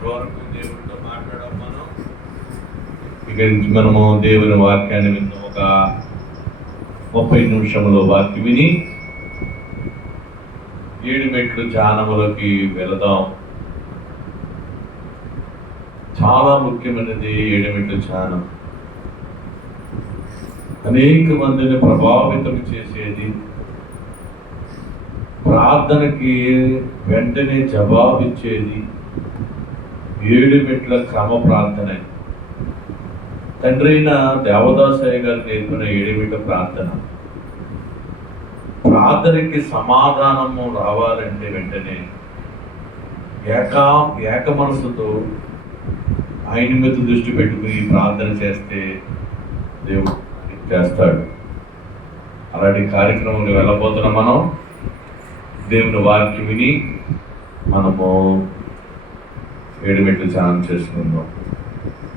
ఇప్పటివరకు దేవుడితో మాట్లాడడం మనం ఇక్కడి నుంచి మనము దేవుని వాక్యాన్ని విన్నాం. ఒక 30 నిమిషంలో వాక్యం విని 7 మెట్లు ధ్యానములోకి వెళదాం. చాలా ముఖ్యమైనది 7 మెట్లు ధ్యానం. అనేక మందిని ప్రభావితం చేసేది, ప్రార్థనకి వెంటనే జవాబిచ్చేది 7 మెట్ల క్రమ ప్రార్థన. తండ్రి అయిన దేవదాసయ్య గారు నేర్పిన 7 మెట్ల ప్రార్థనకి సమాధానము రావాలంటే వెంటనే ఏక మనసుతో ఆయన మీద దృష్టి పెట్టుకుని ప్రార్థన చేస్తే దేవుడు చేస్తాడు. అలాంటి కార్యక్రమంలో వెళ్ళబోతున్నాం. మనం దేవుని వాక్యం విని మనము 7 మెట్లు ధ్యానం చేసుకుందాం.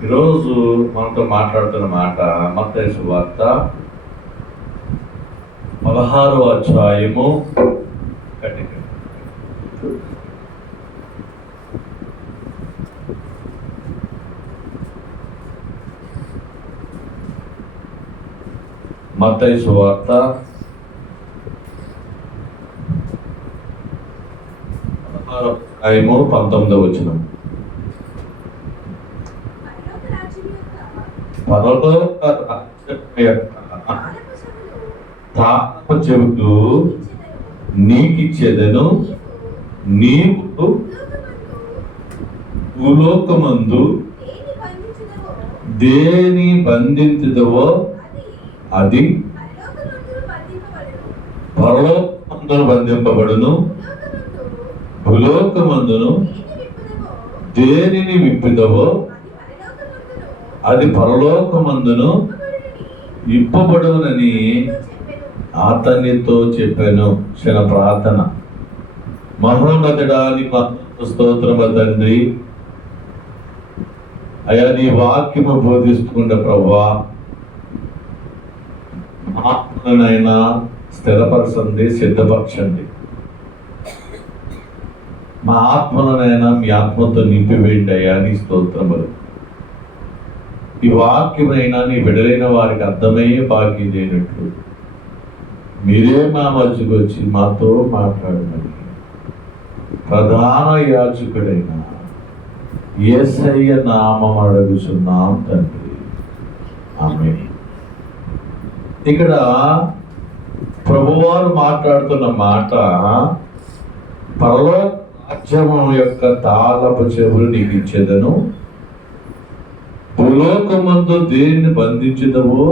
ఈరోజు మనతో మాట్లాడుతున్న మాట మత్తయి సువార్త 16వ అధ్యాయము మత్తయి సువార్త 16వ అధ్యాయము 19వ వచనం. తాప చెబుతూ నీకిచ్చేదను, నీవు భూలోకమందు దేని బంధించుదవో అది పరలోకమందును బంధింపబడును, భూలోకమందును దేనిని విప్పుదవో అది పరలోకమందును ఇప్పబడునని అతనితో చెప్పాను. క్షణ ప్రార్థన. మహోన్నతుడాని స్తోత్రము తండ్రి. అయ్యా, నీ వాక్యము బోధిస్తున్న ప్రభువా, ఆత్మనైనా స్థిరపరచండి, సిద్ధపరచండి. మా ఆత్మలనైనా మీ ఆత్మతో నింపివేయండి అయ్యా. నీ స్తోత్రములు. ఈ వాక్యమైనా నీ బిడ్డలైన వారికి అర్థమయ్యే బాకీ లేనట్లు మీరే మా మధ్యకు వచ్చి మాతో మాట్లాడమని ప్రధాన యాజకుడైన యేసయ్య నామం అడుగుచున్నాం తండ్రి, ఆమేన్. ఇక్కడ ప్రభువారు మాట్లాడుతున్న మాట, పరలోక రాజ్యము యొక్క తాళపు చెవులు నీకు ఇచ్చేదను, భూలోకమందు దేన్ని బంధించుదవో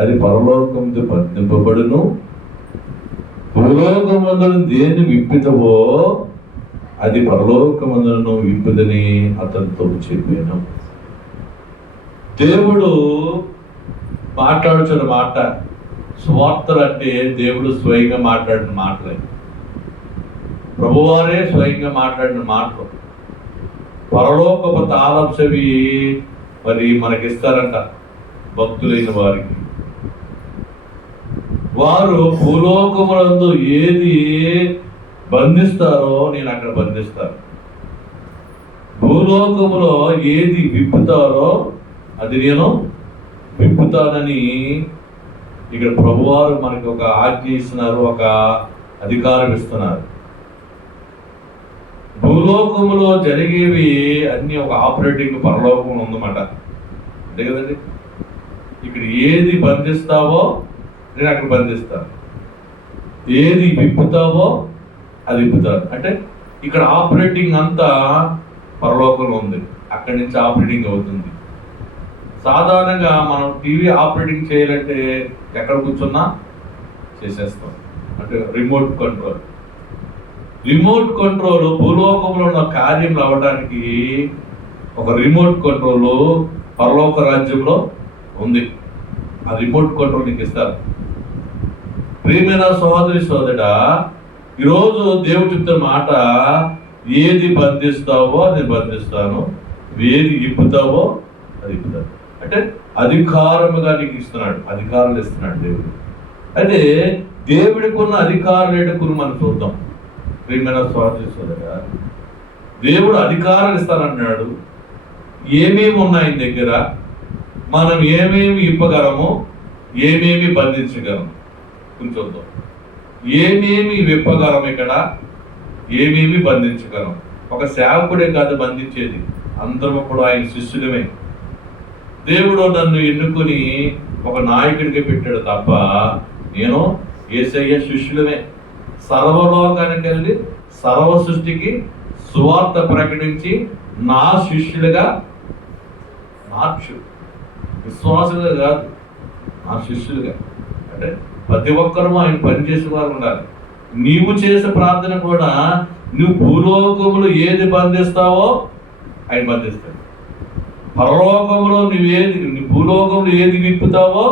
అది పరలోకమందు బంధింపబడును, భూలోకమందు దేన్ని విప్పుదవో అది పరలోకమందును విప్పుదని అతనితో చెప్పాను. దేవుడు మాట్లాడుచున్న మాట, స్వార్థలు అంటే దేవుడు స్వయంగా మాట్లాడిన మాటలే, ప్రభువారే స్వయంగా మాట్లాడిన మాటలు. పరలోకపు తాళపు చెవి మరి మనకిస్తారంట భక్తులైన వారికి. వారు భూలోకములందు ఏది బంధిస్తారో నేను అక్కడ బంధిస్తాను, భూలోకములో ఏది విప్పుతారో అది నేను విప్పుతానని ఇక్కడ ప్రభువారు మనకి ఒక ఆజ్ఞ ఇస్తున్నారు, ఒక అధికారం ఇస్తున్నారు. భూలోకములో జరిగేవి అన్ని ఒక ఆపరేటింగ్ పరలోకం ఉందన్నమాట, అంతే కదండి. ఇక్కడ ఏది బంధిస్తావో నేను అక్కడ బంధిస్తాను, ఏది విప్పుతావో అది విప్పుతాను. అంటే ఇక్కడ ఆపరేటింగ్ అంతా పరలోకంలో ఉంది, అక్కడి నుంచి ఆపరేటింగ్ అవుతుంది. సాధారణంగా మనం టీవీ ఆపరేటింగ్ చేయాలంటే ఎక్కడ కూర్చున్నా చేసేస్తాం, అంటే రిమోట్ కంట్రోల్. రిమోట్ కంట్రోల్ భూలోకంలో ఉన్న కార్యం రావడానికి ఒక రిమోట్ కంట్రోల్ పరలోక రాజ్యంలో ఉంది. ఆ రిమోట్ కంట్రోల్ నీకు ఇస్తారు. ప్రియమైన సహోదరి సోదరుడా, ఈరోజు దేవుడు చెప్తున్న మాట, ఏది బంధిస్తావో అది బంధిస్తాను, ఏది ఇప్పుతావో అది ఇప్పుతాను. అంటే అధికారముగా నీకు ఇస్తున్నాడు, అధికారాలు ఇస్తున్నాడు దేవుడు. అయితే దేవుడికి ఉన్న అధికారులు ఏంటో మనం చూద్దాం. ప్రియమైన సహోదరి సోదరుడా, దేవుడు అధికారం ఇస్తానన్నాడు. ఏమేమి ఉన్నాయి ఆయన దగ్గర, మనం ఏమేమి ఇవ్వగలము, ఏమేమి బంధించగలం కొంచెం. ఏమేమి విప్పగలం, ఇక్కడ ఏమేమి బంధించగలం. ఒక సేవకుడే కాదు బంధించేది, అందరం కూడా ఆయన శిష్యులమే. దేవుడు నన్ను ఎన్నుకొని ఒక నాయకుడికి పెట్టాడు తప్ప నేను యేసయ్య శిష్యులమే. సర్వలోకానికి వెళ్ళి సర్వ సృష్టికి సువార్త ప్రకటించి నా శిష్యులుగా మార్చు. విశ్వాసులుగా కాదు, నా శిష్యులుగా. అంటే ప్రతి ఒక్కరూ ఆయన పనిచేసే వారు ఉండాలి. నీవు చేసే ప్రార్థన కూడా నువ్వు భూలోకములు ఏది బంధిస్తావో ఆయన బంధిస్తాడు. పరలోకంలో నీ భూలోకంలో ఏది విప్పుతావో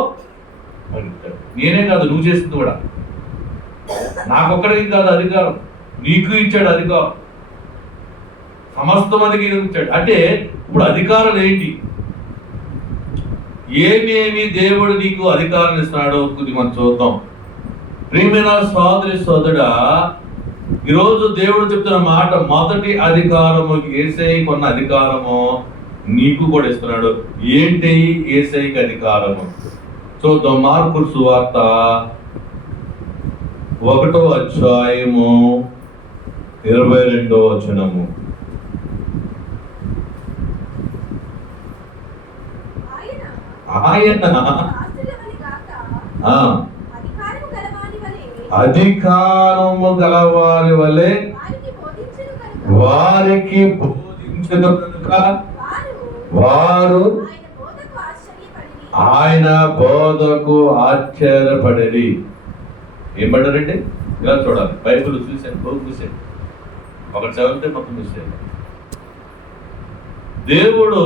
బంధిస్తాడు. నేనే కాదు, నువ్వు చేస్తుంది కూడా. నాకొక్కడికి కాదు అధికారం, నీకు ఇచ్చాడు అధికారం, సమస్త మందికి ఇచ్చాడు. అంటే ఇప్పుడు అధికారం ఏంటి, ఏమేమి దేవుడు నీకు అధికారం ఇస్తున్నాడో కొద్ది మనం చూద్దాం. ప్రియమైన సోదరి సోదరుడా, ఈరోజు దేవుడు చెప్తున్న మాట, మొదటి అధికారము యేసయ్య కొన్న అధికారము నీకు కూడా ఇస్తున్నాడు. ఏంటి యేసయ్యకి అధికారము చూద్దాం. మార్కు సువార్త 1వ అధ్యాయము 22వ వచనము. ఆయన అధికారము గలవారి వలె వారికి బోధించను కనుక వారు ఆయన బోధకు ఆశ్చర్యపడేది. ఏమంటారంటే ఇలా చూడాలి, బైబిల్ చూసాను ఒకటి చదివితే మొత్తం చూసాను. దేవుడు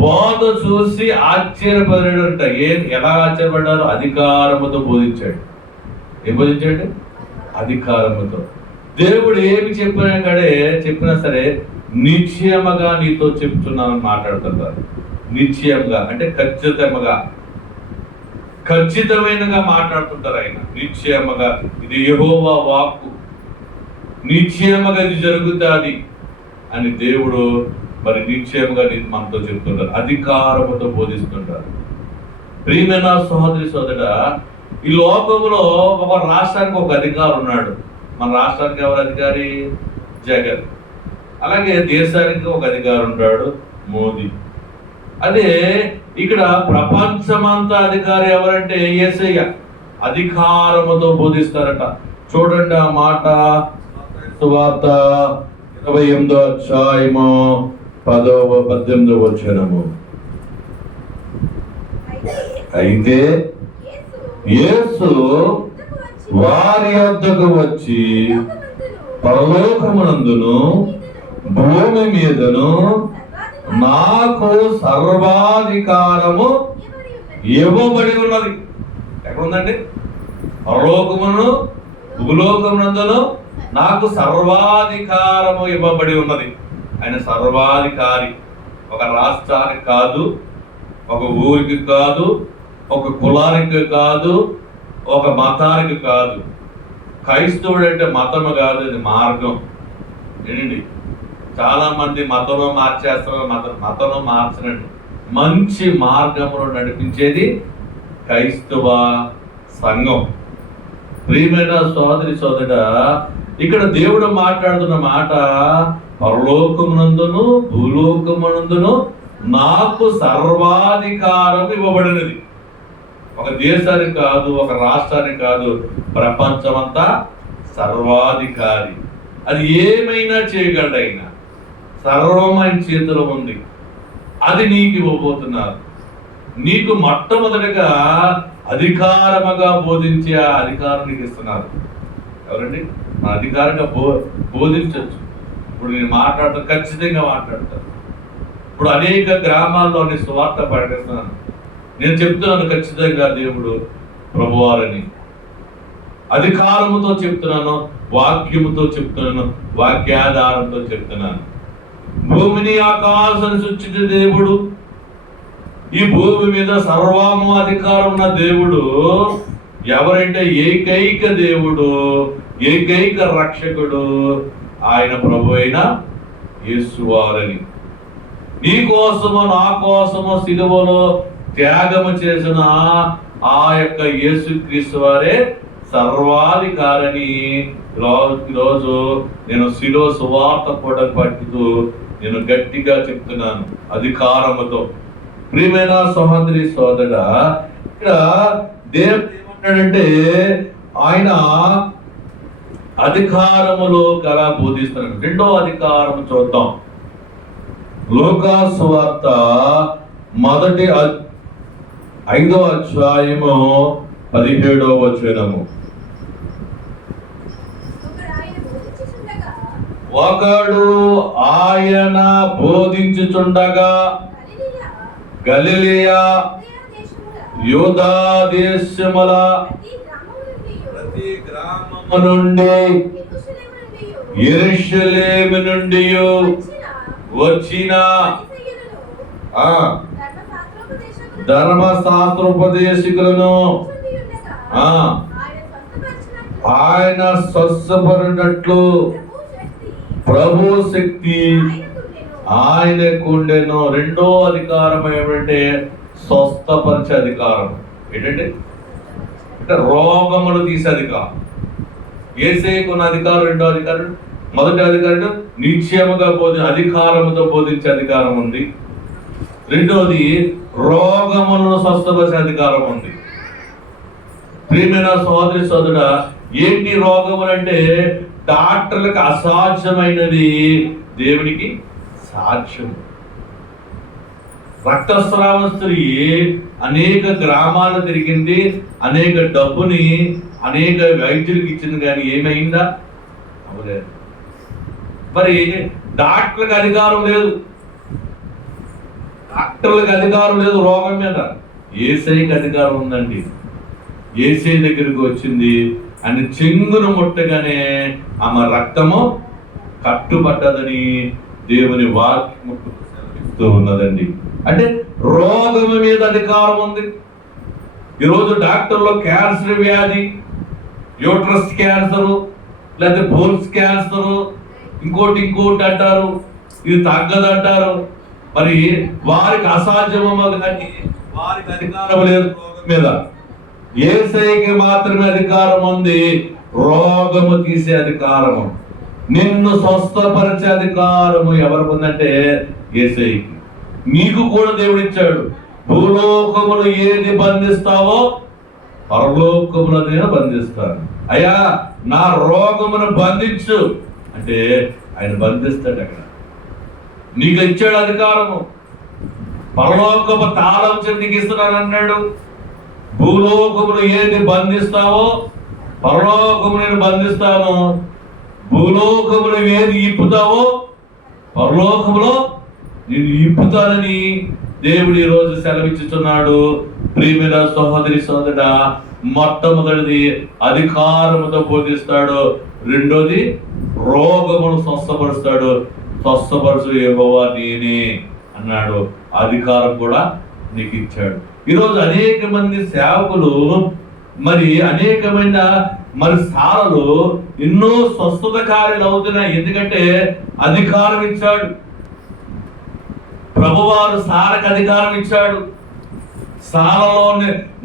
బోధ చూసి ఆశ్చర్యపడాడు అంట. ఎలా ఆశ్చర్యపడ్డారు? అధికారముతో బోధించాడు. ఏం బోధించాడు? అధికారముతో. దేవుడు ఏమి చెప్పినా సరే నిశ్చయముగా నీతో చెప్తున్నానని మాట్లాడుతుంటారు. నిశ్చయంగా అంటే ఖచ్చితమైనగా మాట్లాడుతుంటారు ఆయన. నిశ్చయముగా ఇది యెహోవా వాక్కు, నిశ్చయముగా ఇది జరుగుతుంది అని దేవుడు మరి నిశ్చయముగా మనతో చెప్తుంటారు, అధికారముతో బోధిస్తుంటారు. ప్రియమైన సహోదరి సోదరుడా, ఈ లోకంలో ఒక రాష్ట్రానికి ఒక అధికారి ఉన్నాడు. మన రాష్ట్రానికి ఎవరు అధికారి? జగన్. అలాగే దేశానికి ఒక అధికారి ఉంటాడు, మోదీ. అదే ఇక్కడ ప్రపంచమంతా అధికారి ఎవరంటే యేసయ్య. అధికారముతో బోధిస్తారట. చూడండి ఆ మాట, సువార్త 28వ అధ్యాయము 18వ వచనము. అయితే యేసు వారి వద్దకు వచ్చి పరలోకమునందును భూమి మీదను నాకు సర్వాధికారము ఇవ్వబడి ఉన్నది. ఎక్కడుందండి? పరలోకమును భూలోకమునందును నాకు సర్వాధికారము ఇవ్వబడి ఉన్నది. ఆయన సర్వాధికారి. ఒక రాష్ట్రానికి కాదు, ఒక ఊరికి కాదు, ఒక కులానికి కాదు, ఒక మతానికి కాదు. క్రైస్తవుడు అంటే మతము కాదు, అది మార్గం. ఏంటండి, చాలా మంది మతంలో మార్చేస్తారు. మతంలో మార్చనండి, మంచి మార్గంలో నడిపించేది క్రైస్తవ సంఘం. ప్రియమైన సోదరి సోదరుడా, ఇక్కడ దేవుడు మాట్లాడుతున్న మాట, పరలోకమునందును భూలోకమునందును నాకు సర్వాధికారం ఇవ్వబడినది. ఒక దేశానికి కాదు, ఒక రాష్ట్రానికి కాదు, ప్రపంచమంతా సర్వాధికారి. అది ఏమైనా చేయగలడు ఆయన. సర్వం ఆయన చేతిలో ఉంది. అది నీకు ఇవ్వబోతున్నారు. నీకు మొట్టమొదటిగా అధికారముగా బోధించే ఆ అధికారం నీకు ఇస్తున్నారు. ఎవరండి? మన అధికారంగా బోధించవచ్చు. ఇప్పుడు నేను మాట్లాడుతాను, ఖచ్చితంగా మాట్లాడతాను. ఇప్పుడు అనేక గ్రామాల్లో నేను సువార్త ప్రకటిస్తున్నాను. నేను చెప్తున్నాను ఖచ్చితంగా దేవుడు ప్రభువారని. అధికారముతో చెప్తున్నాను, వాక్యముతో చెప్తున్నాను, వాక్యాధారంతో చెప్తున్నాను. భూమిని ఆకాశాన్ని సృష్టించిన దేవుడు, ఈ భూమి మీద సర్వము అధికారం ఉన్న దేవుడు ఎవరంటే ఏకైక దేవుడు, ఏకైక రక్షకుడు ఆయన ప్రభు అయిన యేసువారని. నీ కోసము నా కోసము సిలువలో త్యాగము చేసిన ఆ యొక్క యేసుక్రీస్తు వారే సర్వాధికారని ఈరోజు నేను శిలువ సువార్త కూడా పట్టుతూ నేను గట్టిగా చెప్తున్నాను, అధికారముతో. ప్రియమైన సహోదరి సోదర, ఇక్కడ దేవుడు ఏమంటాడంటే ఆయన అధికారములో గల బోధిస్తున్నాడు. రెండో అధికారము చూద్దాం. లూకా సువార్త 5వ అధ్యాయము 17వ వచనము. ఒకడు ఆయన బోధించుచుండగా గలిలయ యూదా దేశముల ప్రతి గ్రామము నుండి యెరూషలేము నుండి వచ్చిన ధర్మశాస్త్రోపదేశకులను ఆయన స్వస్థపడినట్లు ప్రభు శక్తి ఆయనకుండెను. రెండో అధికారం ఏమంటే స్వస్థపరిచే అధికారం. ఏంటంటే అంటే రోగములు తీసే అధికారం. యేసేకున్న అధికారం రెండో అధికారం. మొదటి అధికారం నిశ్చయముగా అధికారముతో బోధించే అధికారం ఉంది. రెండోది రోగములను స్వస్థపరిచే అధికారం ఉంది. ప్రియమైన సోదరి సోదరుడా, ఏంటి రోగములు అంటే డాక్టర్లకు అసాధ్యమైనది దేవునికి సాధ్యం. రక్తస్రావ స్త్రీ అనేక గ్రామాలు తిరిగింది, అనేక డబ్బుని అనేక వైద్యులకు ఇచ్చింది, కానీ ఏమైందా? అవ్వలేదు. మరి డాక్టర్లకు అధికారం లేదు, డాక్టర్లకు అధికారం లేదు రోగం మీద. యేసయ్యకి అధికారం ఉందండి. యేసయ్య దగ్గరికి వచ్చింది అని చెంగును ముట్టగానే ఆమె రక్తము కట్టుబడ్డదని దేవుని వాక్యము సెలవిస్తూ ఉన్నదండి. అంటే రోగము మీద అధికారం ఉంది. ఈరోజు డాక్టర్లో క్యాన్సర్ వ్యాధి, యూట్రస్ క్యాన్సరు, లేకపోతే బోన్స్ క్యాన్సరు, ఇంకోటి అంటారు, ఇది తగ్గదంటారు. మరి వారికి అసాధ్యము, కానీ వారికి అధికారం లేదు రోగం మీద. యేసయ్యకి మాత్రమే అధికారం ఉంది, రోగము తీసే అధికారము, నిన్ను స్వస్థపరిచే అధికారము ఎవరికి ఉందంటే యేసయ్యకి. నీకు కూడా దేవుడు ఇచ్చాడు. భూలోకములు ఏది బంధిస్తావో పరలోకములు నేను బంధిస్తాను. అయ్యా నా రోగమును బంధించు అంటే ఆయన బంధిస్తాడు. అక్కడ నీకు ఇచ్చాడు అధికారము. పరలోకము తాళం చెవికి ఇస్తున్నాను అన్నాడు. భూలోకములు ఏది బంధిస్తావో పరలోకము నేను బంధిస్తాను, భూలోకములు ఏది ఇప్పుతావో పరలోకములో నేను ఇప్పుతానని దేవుడు ఈరోజు సెలవిచ్చుతున్నాడు. ప్రియమైన సహోదరి సోదరుడా, మొట్టమొదటిది అధికారముతో బోధిస్తాడు, రెండోది రోగమును స్వస్థపరుస్తాడు. స్వస్థపరచు యెహోవా నేనే అన్నాడు. అధికారం కూడా నీకు ఇచ్చాడు. ఈరోజు అనేక మంది సేవకులు మరి అనేకమైన స్థానాలు ఎన్నో స్వస్థత కార్యాలు అవుతున్నాయి. ఎందుకంటే అధికారం ఇచ్చాడు ప్రభువారు. సారకు అధికారం ఇచ్చాడు, సాలలో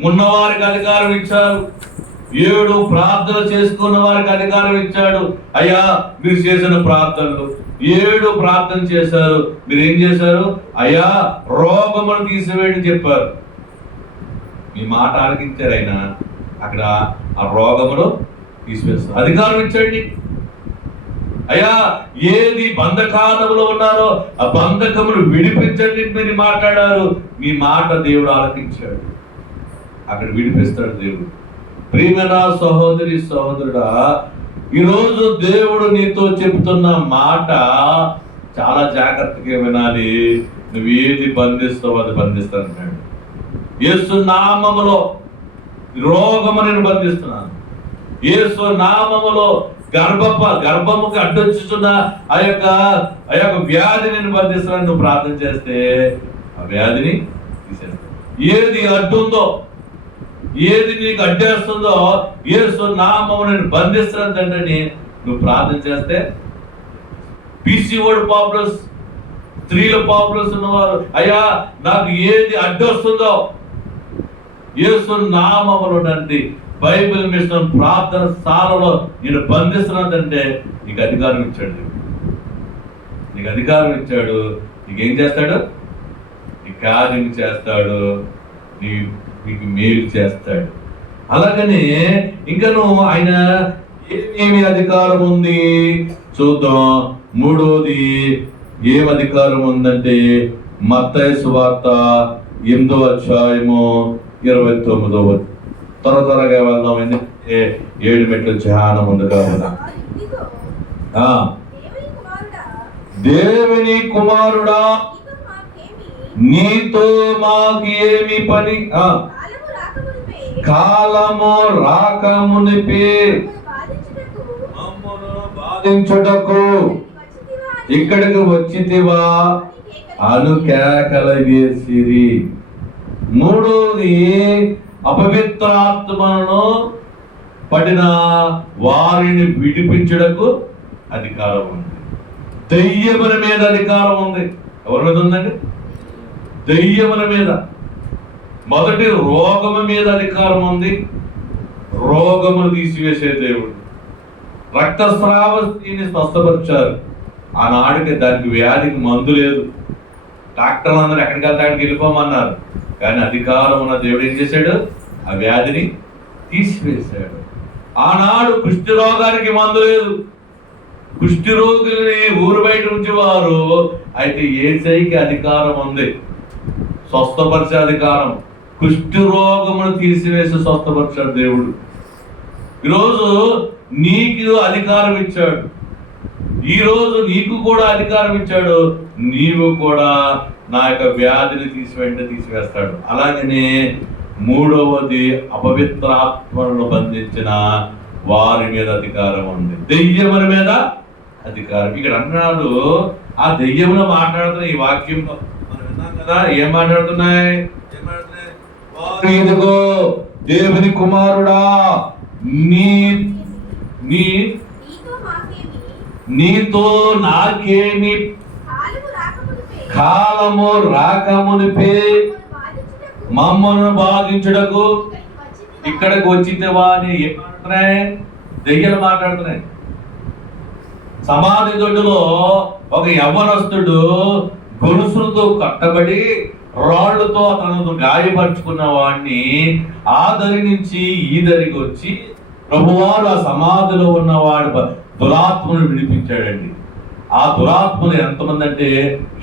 ఉన్నవారికి అధికారం ఇచ్చారు, 7 ప్రార్థన చేసుకున్న వారికి అధికారం ఇచ్చాడు. అయ్యా మీరు చేసిన ప్రార్థనలు 7 ప్రార్థన చేశారు, మీరు ఏం చేశారు? అయ్యా రోగమును తీసివేయని చెప్పారు. మీ మాట ఆలకించారు. ఆయన అక్కడ ఆ రోగమును తీసివేస్తారు. అధికారం ఇచ్చండి. అయ్యా ఏది బంధకాలములో ఉన్నారో ఆ బంధకమును విడిపించండి మీరు మాట్లాడారు. మీ మాట దేవుడు ఆలకించాడు, అక్కడ విడిపిస్తాడు దేవుడు. ప్రియమైన సహోదరి సహోదరుడా, ఈరోజు దేవుడు నీతో చెబుతున్న మాట చాలా జాగ్రత్తగా వినాలి. నువ్వు ఏది బంధిస్తావో అది బంధిస్తానన్నాడు. యేసు నామములో రోగము నేను బంధిస్తున్నాను. యేసు నామములో గర్భముకి అడ్డొచ్చుతున్న ఆ యొక్క వ్యాధి నేను బంధిస్తున్నాను. నువ్వు ప్రార్థన చేస్తే ఆ వ్యాధిని తీసేస్తాను. ఏది అడ్డుందో, ఏది నీకు అడ్డేస్తుందో యేసు నామము నేను బంధిస్తున్నాను తండ్రిని నువ్వు ప్రార్థన చేస్తే పీసీఓడి పాపులర్స్, స్త్రీల పాపులర్స్ ఉన్నవారు, అయ్యా నాకు ఏది అడ్డొస్తుందో యేసు నామములో నండి బైబిల్ మిషన్ ప్రార్థన స్థానంలో నేను బంధిస్తున్నదంటే నీకు అధికారం ఇచ్చాడు. నీకు అధికారం ఇచ్చాడు. నీకేం చేస్తాడు? నీ కార్యం చేస్తాడు, నీకు మేలు చేస్తాడు. అలాగని ఇంకా నువ్వు ఆయన ఏమేమి అధికారం ఉంది చూద్దాం. మూడోది ఏం అధికారం ఉందంటే మత్తయి సువార్త 8వ అధ్యాయము 29వ. త్వరగా వెళ్దాం, ఎందుకంటే 7 మెట్లు ధ్యానం ఉంది కాబట్టి. దేవుని కుమారుడా నీతో మాకు ఏమి పని? కాలము రాకమునిపే మమ్మను బాధించుటకు ఇక్కడికి వచ్చితివా అను కేకలు వేసిరి. మూడోది అపవిత్రాత్మను పడిన వారిని విడిపించుటకు అధికారం ఉంది. దెయ్యముల మీద అధికారం ఉంది. ఎవరి మీద ఉందండి? దెయ్యముల మీద. మొదటి రోగము మీద అధికారం ఉంది. రోగమును తీసివేసే దేవుడు. రక్తస్రావ స్త్రీని స్వస్థపరిచారు. ఆనాడికి దానికి వ్యాధికి మందు లేదు. డాక్టర్లు అందరూ ఎక్కడికి వెళ్తే అక్కడికి వెళ్ళిపోమన్నారు. కానీ అధికారం ఉన్న దేవుడు ఏం చేశాడు? ఆ వ్యాధిని తీసివేశాడు. ఆనాడు కుష్టి రోగానికి మందు లేదు. కుష్టి రోగుల్ని ఊరు బయట ఉంచేవారు. అయితే యేసయ్యకి అధికారం ఉంది, స్వస్థపరిచే అధికారం. కుష్టి రోగమును తీసివేసి స్వస్థపరిచాడు దేవుడు. ఈరోజు నీకు అధికారం ఇచ్చాడు. ఈరోజు నీకు కూడా అధికారం ఇచ్చాడు. నీవు కూడా నా యొక్క వ్యాధిని తీసివేస్తాడు. అలాగనే మూడవది అపవిత్రాత్మలను బంధించిన వారి మీద అధికారం ఉంది. దెయ్యముల మీద అధికారం. ఇక్కడ అన్నాడు, ఆ దెయ్యములు మాట్లాడుతున్న ఈ వాక్యంలో మనం విన్నాం కదా. ఏం మాట్లాడుతున్నాయి? ఇదిగో దేవుని కుమారుడా నీతో నాకేమి కాలము రాకమునిపే మమ్మను బాధించుటకు ఇక్కడికి వచ్చితేవా అని ఏం మాట్లాడుతున్నాయి? దెయ్యాలు మాట్లాడుతున్నాయి. సమాధి దొడ్డులో ఒక యవ్వనస్తుడు గొలుసులతో కట్టబడి రాళ్లతో అతను గాయపరుచుకున్న వాడిని ఆ దరి నుంచి ఈ దరికి వచ్చి ప్రభువారు ఆ సమాధిలో ఉన్నవాడు దురాత్మను విడిపించాడండి. ఆ దురాత్మలు ఎంతమంది అంటే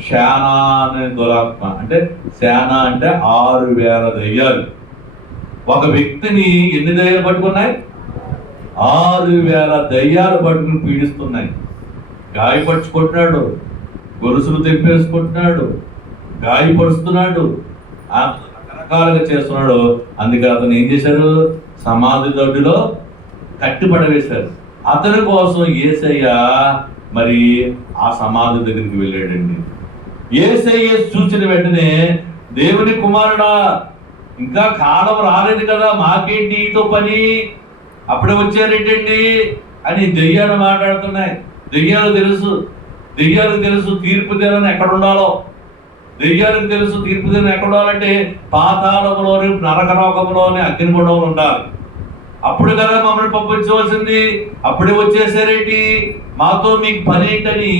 శానా అనే దురాత్మ. అంటే శానా అంటే 6000 దయ్యాలు. ఒక వ్యక్తిని ఎన్ని దయ్యాలు పట్టుకున్నాయి? 6000 దయ్యాలు పట్టుకుని పీడిస్తున్నాయి. గాయపరుచుకుంటున్నాడు, గొలుసులు తెంపేసుకుంటున్నాడు, గాయపరుస్తున్నాడు, రకరకాలుగా చేస్తున్నాడు. అందుకే అతను ఏం చేశారు? సమాధి దొడ్డిలో కట్టి పడవేశారు. అతని కోసం యేసయ్య మరి ఆ సమాధి దగ్గరికి వెళ్ళాడండి. యేసయ్య చూసిన వెంటనే దేవుని కుమారుడా ఇంకా కాలం రాలేదు కదా, మాకేంటి ఈతో పని, అప్పుడే వచ్చారేంటండి అని దెయ్యాలు మాట్లాడుతున్నాయి. దెయ్యాలకు తెలుసు తీర్పు దినాన్ని ఎక్కడ ఉండాలో. దెయ్యాలకు తెలుసు తీర్పు దినం ఎక్కడ ఉండాలంటే పాతాళంలోని నరకలోకంలోని అగ్నిగుండంలో ఉండాలి. అప్పుడు కదా మమ్మల్ని పంపించవలసింది, అప్పుడే వచ్చేసారేంటి, మాతో మీకు పని ఏంటని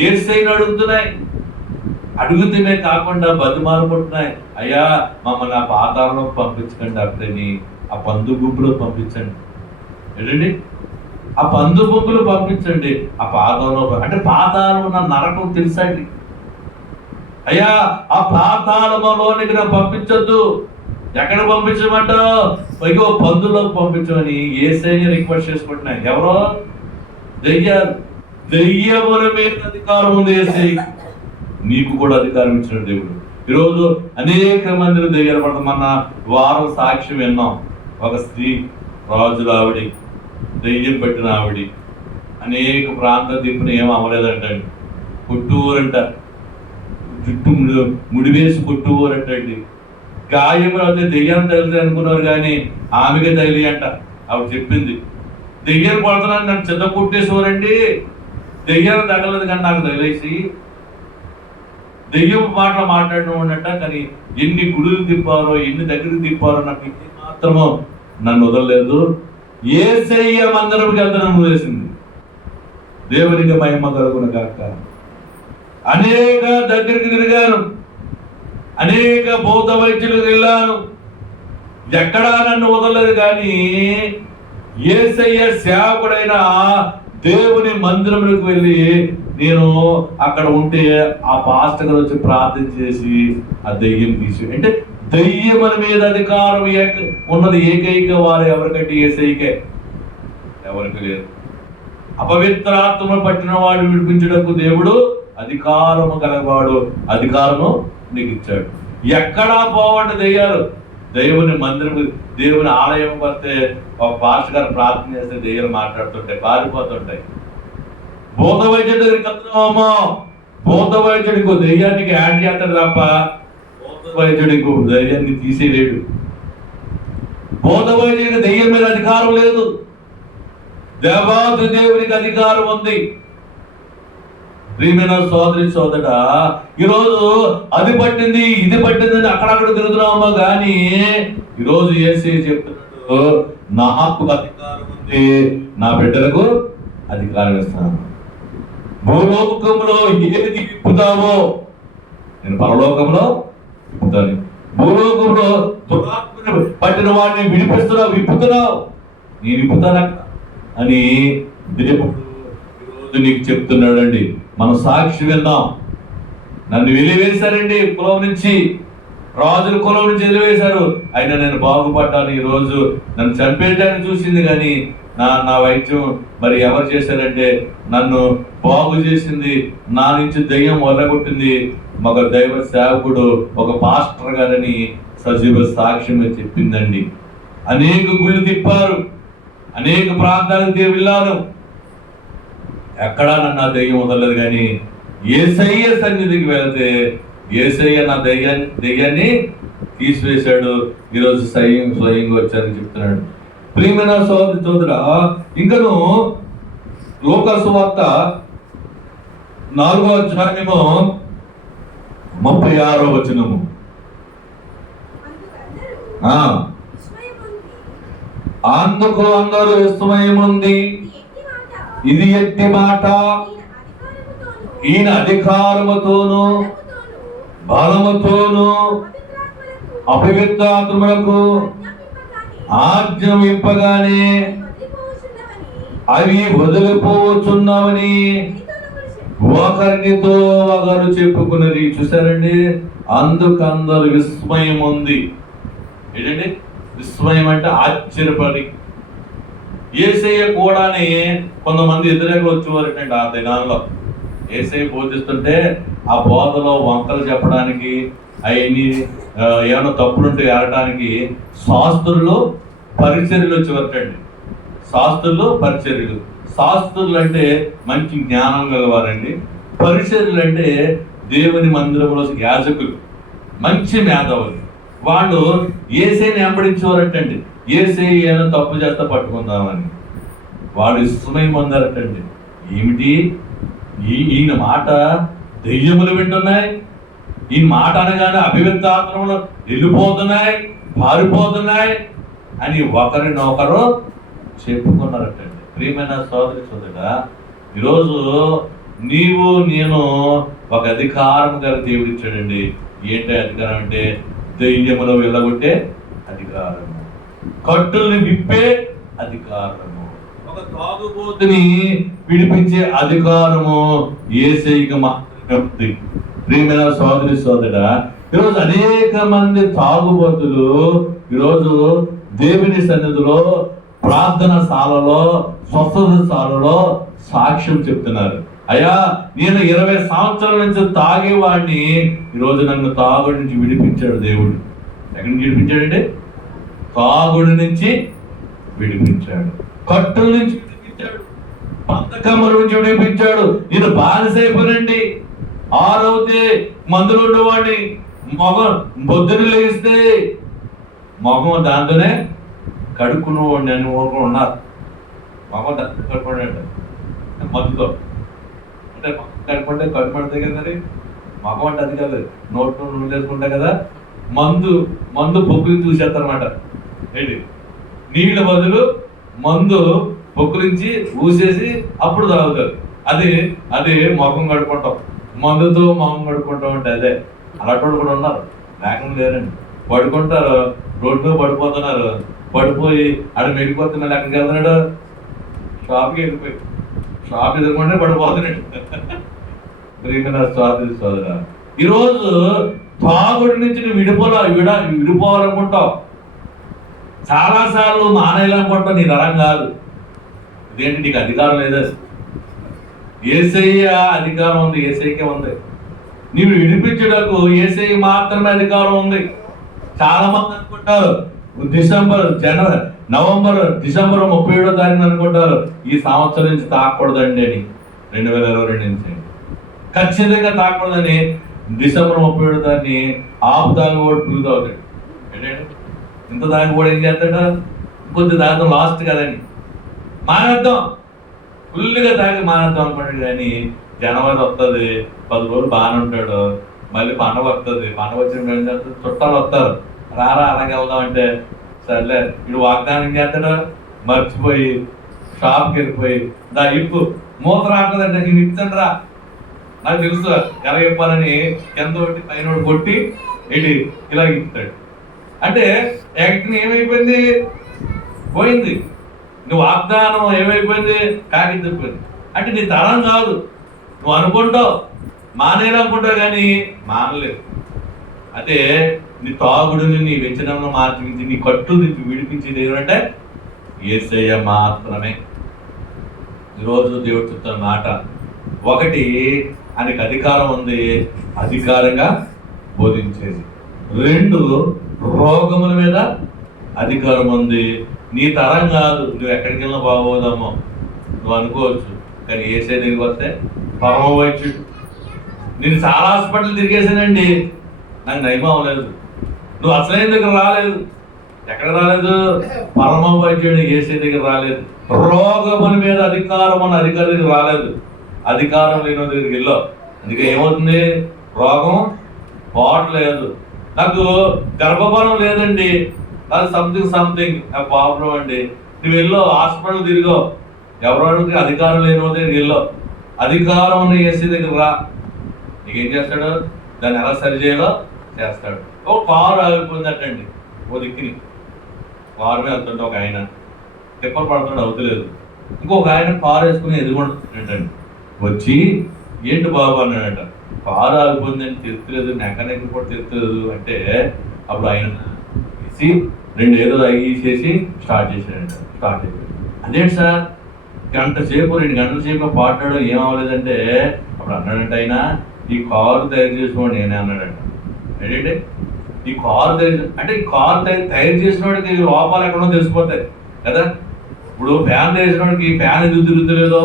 యేసయ్యని అడుగుతున్నాయి. అడుగుతూనే కాకుండా బతిమాలుకుంటున్నాయి. అయ్యా మమ్మల్ని ఆ పాతాళంలోకి పంపించకండి, అప్పుడని ఆ పందు గుంపులో పంపించండి. ఏంటండి? ఆ పందు గుంపులు పంపించండి. ఆ పాతాళంలో అంటే పాతాళం ఉన్న నరకం తెలుసండి. అయ్యా ఆ పాతాళంలోనికి నా పంపించొద్దు, ఎక్కడ పంపించమంటావు? పైగా పందులోకి పంపించమని యేసయ్యని రిక్వెస్ట్ చేసుకుంటున్నాయి. ఎవరో? దెయ్యాలు. దెయ్యముల మీద అధికారం ఉంది యేసయ్య. నీకు కూడా అధికారం ఇచ్చిన దేవుడు. ఈరోజు అనేక మందిని దెయ్యాలు పడతాం. మన వారం సాక్ష్యం విన్నాం. ఒక స్త్రీ, రాజుల ఆవిడి, దెయ్యం పెట్టిన ఆవిడి అనేక ప్రాంత దిప్పున ఏం అవ్వలేదంటండి. కొట్టూరంట, జుట్టు ముడివేసి కొట్టూరంటండి. గాయములు అయితే దెయ్యం తగిలి అనుకున్నారు కానీ ఆమెగా తగిలి అంట. ఆవిడ చెప్పింది, దెయ్యం పడుతున్నాను నన్ను చిన్న కొట్టేసేవారండి, దెయ్యం తగలదు కానీ నాకు తగిలేసి దెయ్యం మాటలు మాట్లాడడం ఉన్నట్ట. కానీ ఎన్ని గుడులు తిప్పారో, ఎన్ని దగ్గరికి తిప్పారో నాకు మాత్రమో నన్ను వదలలేదు. యేసయ్య మందిరంకి వెళ్తాను వదిలేసింది. దేవునికి మహిమ కలుగును గాక. అనేక దగ్గరికి తిరిగాను, అనేక బౌద్ధ వైద్యులకు వెళ్ళాను, ఎక్కడా నన్ను వదలలేదు. కానీ యేసయ్య సేవకుడైన దేవుని మందిరంలోకి వెళ్ళి నేను అక్కడ ఉంటే ఆ పాస్టర్ గారు వచ్చి ప్రార్థన చేసి ఆ దెయ్యం తీసి, అంటే దెయ్యముల మీద అధికారం ఉన్నది ఏకైక వారు ఎవరికంటే యేసయ్యకే, ఎవరికి లేదు. అపవిత్రాత్మ పట్టిన వాడు విడిపించడానికి దేవుడు అధికారము కలవాడు, అధికారము నీకు ఇచ్చాడు. ఎక్కడా పోవండి దెయ్యాలు. దేవుని మందిరం, దేవుని ఆలయం పడితే ఒక పాస్టర్ గారు ప్రార్థన చేస్తే దెయ్యాలు మాట్లాడుతుంటాయి, పారిపోతుంటాయి. భూత వైద్యుడి దగ్గరికి వెళ్తున్నామో, భూత వైద్యుడికి దెయ్యానికి యాడ్ చేస్తాడు తప్ప భూత వైద్యుడికి దెయ్యాన్ని తీసేయలేడు. భూత వైద్యుడికి దెయ్యం మీద అధికారం లేదు, దేవాది దేవునికి అధికారం ఉంది. ప్రియమైన సోదరి సోదర, ఈరోజు అది పట్టింది ఇది పట్టింది అని అక్కడక్కడ తిరుగుతున్నామో కానీ ఈరోజు యేసయ్య చెప్తున్నాడు, నాకు అధికారం ఉంది, నా బిడ్డలకు అధికారం ఇస్తాను. భూలోకంలో ఏది విప్పుతావో నేను పరలోకంలో విప్పుతాను. భూలోకంలో దురాత్మను పట్టిన వాడిని విప్పుతున్నావు, నేను విప్పుతాను అని దేవుడు ఈరోజు నీకు చెప్తున్నాడండి. మనం సాక్షి విందాం. నన్ను వెలివేశారండి కులం నుంచి, రాజుల కులం నుంచి వెలివేశారు, అయినా నేను బాగుపడ్డాను. ఈరోజు నన్ను చంపేయడానికి చూసింది కానీ నా వైద్యం మరి ఎవరు చేశారంటే నన్ను బాగు చేసింది, నా నుంచి దయ్యం వదలగొట్టింది ఒక దైవ సేవకుడు, ఒక పాస్టర్ గారని సజీవ సాక్ష్యం చెప్పిందండి. అనేక గుళ్ళు తిప్పారు, అనేక ప్రాంతాలకు వెళ్ళాను, ఎక్కడా నన్ను ఆ దెయ్యం వదలలేదు. కానీ యేసయ్య సన్నిధికి వెళితే యేసయ్య నా దెయ్యాన్ని తీసివేశాడు. ఈరోజు స్వయంగా వచ్చారని చెప్తున్నాడు. ప్రియమైన సోదరి సోదరా, ఇంకను లోకా సువార్త 4వ అధ్యాయము 36వ వచనము. అందుకు అందరూ విస్మయముంది, ఇది ఎట్టి మాట, ఈయన అధికారముతోను బలముతోను అపవిత్రాత్మలకు ఆజ్ఞాపింపగానే అవి వదిలిపోవచ్చున్నామని ఒకరితో ఒకరు చెప్పుకున్నది. చూసారండి, అందుకందరు విస్మయం ఉంది. ఏంటండి విస్మయం అంటే ఆశ్చర్యపడి. యేసయ్య కూడానే కొంతమంది ఎదురుగా వచ్చేవారటండి ఆ దినాల్లో. యేసయ్య బోధిస్తుంటే ఆ బోధలో వంకలు చెప్పడానికి, అవన్నీ ఏమైనా తప్పులుంటే ఏరడానికి శాస్త్రులు పరిచర్యలు వచ్చేవారటండి. శాస్త్రులు పరిచర్యలు. శాస్త్రులు అంటే మంచి జ్ఞానం గలవారండి. పరిచర్యలు అంటే దేవుని మందిరంలో యాజకులు, మంచి మేధావులు. వాళ్ళు యేసయ్యని వెంబడించేవారటండి. యేసయ్య ఏమైనా తప్పు చేస్తే పట్టుకుందామని. వాడు విస్మయం పొందారటండి. ఏమిటి ఈయన మాట దెయ్యములు వింటున్నాయి, ఈ మాట అనగానే అపవిత్రాత్మలు వెళ్ళిపోతున్నాయి, పారిపోతున్నాయి అని ఒకరినొకరు చెప్పుకున్నారటండి. ప్రియమైన సోదరి సోదరుడా, ఈరోజు నీవు నేను ఒక అధికారం గల దేవుడు ఇచ్చాడండి. ఏంటి అధికారం అంటే దెయ్యములు వెళ్ళగొట్టే అధికారము, కట్టుల్ని విప్పే అధికారము, ఒక తాగుబోతుని విడిపించే అధికారము యేసయ్యకి మాత్రమే ఉంది. ప్రియమైన సోదరి సోదరుడా, ఈరోజు అనేక మంది తాగుబోతులు ఈరోజు దేవుని సన్నిధిలో, ప్రార్థన శాలలో, స్వస్థత శాలలో సాక్ష్యం చెప్తున్నారు. అయ్యా, నేను 20 సంవత్సరాల నుంచి తాగేవాడిని, ఈరోజు నన్ను తాగుడి నుంచి విడిపించాడు దేవుడు. ఎక్కడి నుంచి విడిపించాడంటే తాగుడి నుంచి విడిపించాడు, కట్టుల నుంచి విడిపించాడు, బంధకముల నుంచి విడిపించాడు. నేను బానిసైపోయినండి, ఆరవుతే మందులు ఉండేవాడిని, పొద్దున లేస్తే మొహం దాంతోనే కడుక్కునేవాడిని అని ఉన్నారు. మొహం దాంతో కడుక్కున్నాడు మందుతో. అంటే కనుకుంటే కనుపడితే కదా మరి మొఖం అంటే అది కాదు, నోట్లో నూనె వేసుకుంటా కదా, మందు బొక్కులు చూసేస్తారనమాట. ఏంటి నీళ్ళ బదులు మందు బొక్కులించి ఊసేసి అప్పుడు తాగుతారు. అది మొఖం కడుక్కుంటాం, మందుతో మొహం కడుక్కుంటాం అంటే అదే. అలాంటి కూడా ఉన్నారు, లేకుండా లేరండి. పడుకుంటారు, రోడ్డు మీద పడిపోతున్నారు, పడిపోయి ఆడ వెళ్ళిపోతున్నాడు. ఎక్కడికి వెళ్తున్నాడు? షాప్కి వెళ్ళిపోయి షాప్ ఎదుర్కొంటే పడిపోతున్నాడు. సోదరా, ఈరోజు తాగుడి నుంచి నువ్వు విడిపోవాలనుకుంటావు, చాలాసార్లు మానేయాలనుకుంటావు. నీ తరం కాదు ఇదేంటి, నీకు అధికారం లేదా? యేసయ్య అధికారం ఉంది, యేసయ్యకే ఉంది. నీవు విడిపించడానికి యేసయ్య మాత్రమే అధికారం ఉంది. చాలా మంది అనుకుంటారు డిసెంబర్ 31వ తారీఖున అనుకుంటారు ఈ సంవత్సరం నుంచి తాకూడదండి అని. 2022 నుంచి ఖచ్చితంగా తాకూడదని డిసెంబర్ 31వ తారీఖుని ఆపుతాను కూడా పూర్తి అవుతాడు. ఏంటంటే ఇంత దాకా కూడా ఏం చేస్తాడు, కొద్ది దాకా లాస్ట్ కదని మానేద్దాం, ఫుల్గా తాగి మానేద్దాం అనుకుంటాడు. కానీ జనవరి వస్తుంది, 10 రోజులు బాగానే ఉంటాడు, మళ్ళీ పండగ వస్తుంది. పండగ వచ్చిన చుట్టాలు వస్తారు, రారా అలాగే వెళ్దాం అంటే సర్లే వీడు వాగ్దానం చేస్తాడు, మర్చిపోయి షాప్కి వెళ్ళిపోయి ఇప్పు మూత రాకదంటే నేను ఇప్పుతాను రా, నాకు తెలుసు ఎలా చెప్పాలని ఎంత కొట్టి పైన కొట్టి ఏంటి ఇలా ఇప్పుతాడు. అంటే యాక్టింగ్ ఏమైపోయింది, పోయింది. నువ్వు వాగ్దానం ఏమైపోయింది, కాకి తప్పింది. అంటే నీ తరం కాదు, నువ్వు అనుకుంటావు మానేయాలనుకుంటావు కానీ మానలేదు. అదే నీ తాగుడుని, నీ వ్యసనంలో మార్చి నీ కట్టు నుంచి విడిపించేది ఏమంటే యేసయ్య మాత్రమే. ఈరోజు దేవుడు చెప్తున్న మాట, ఒకటి ఆయనకు అధికారం ఉంది, అధికారంగా బోధించేది. 2 రోగముల మీద అధికారం ఉంది. నీ తరం కాదు, నువ్వు ఎక్కడికి వెళ్ళినా బాగోదామో నువ్వు అనుకోవచ్చు, కానీ యేసయ్య దగ్గరికి వస్తే పరమ వైద్యుడు. నేను చాలా హాస్పిటల్ తిరిగేసానండి, నాకు నయం అవ్వలేదు. నువ్వు అసలైన దగ్గర రాలేదు. ఎక్కడ రాలేదు? పరమ వైద్యుడు యేసయ్య దగ్గర రాలేదు. రోగముల మీద అధికారం ఉన్న అధికారి దగ్గర రాలేదు. అధికారం లేని దగ్గరికి వెళ్ళావు, అందుకే ఏమవుతుంది, రోగం పోవట్లేదు. నాకు గర్భఫలం లేదండి, నాకు సంథింగ్ ప్రాబ్లం అండి. నువ్వు వెళ్ళో హాస్పిటల్ తిరిగో, ఎవరికి అధికారం లేని దగ్గరికి వెళ్ళో, అధికారం ఉన్న యేసయ్య దగ్గర రా. నీకేం చేస్తాడు, దాన్ని ఎలా సరి చేయాలో చేస్తాడు. ఒక కారు ఆగిపోయిందటండి, ఓ దిక్కుని కారు మీద వెళ్తుంటే ఒక ఆయన తిప్పలు పడుతుంటే అవుతలేదు. ఇంకొక ఆయన కారు వేసుకుని ఎదుగుంటుంటండి. వచ్చి ఏంటి బాబు అన్నాడట, కారు ఆగిపోయిందని తెలుస్తలేదు, నెక్కనెక్క కూడా తెలుస్తలేదు అంటే అప్పుడు ఆయన వేసి 2 ఏదో అయ్యేసి స్టార్ట్ చేశాడంట. అదేంటి సార్, 2 గంటల సేపు పాటాడు ఏమవ్వలేదంటే అప్పుడు అన్నాడంటే ఆయన, ఈ కారు తయారు చేసుకోండి నేనే అన్నాడంట. ఏంటంటే ఈ కారు తయారు చేసిన వాడికి లోపాలు ఎక్కడో తెలిసిపోతాయి కదా. ఇప్పుడు ఫ్యాన్ తయారు చేసిన వాడికి ఫ్యాన్ ఎందుకు తిరుగుతలేదో,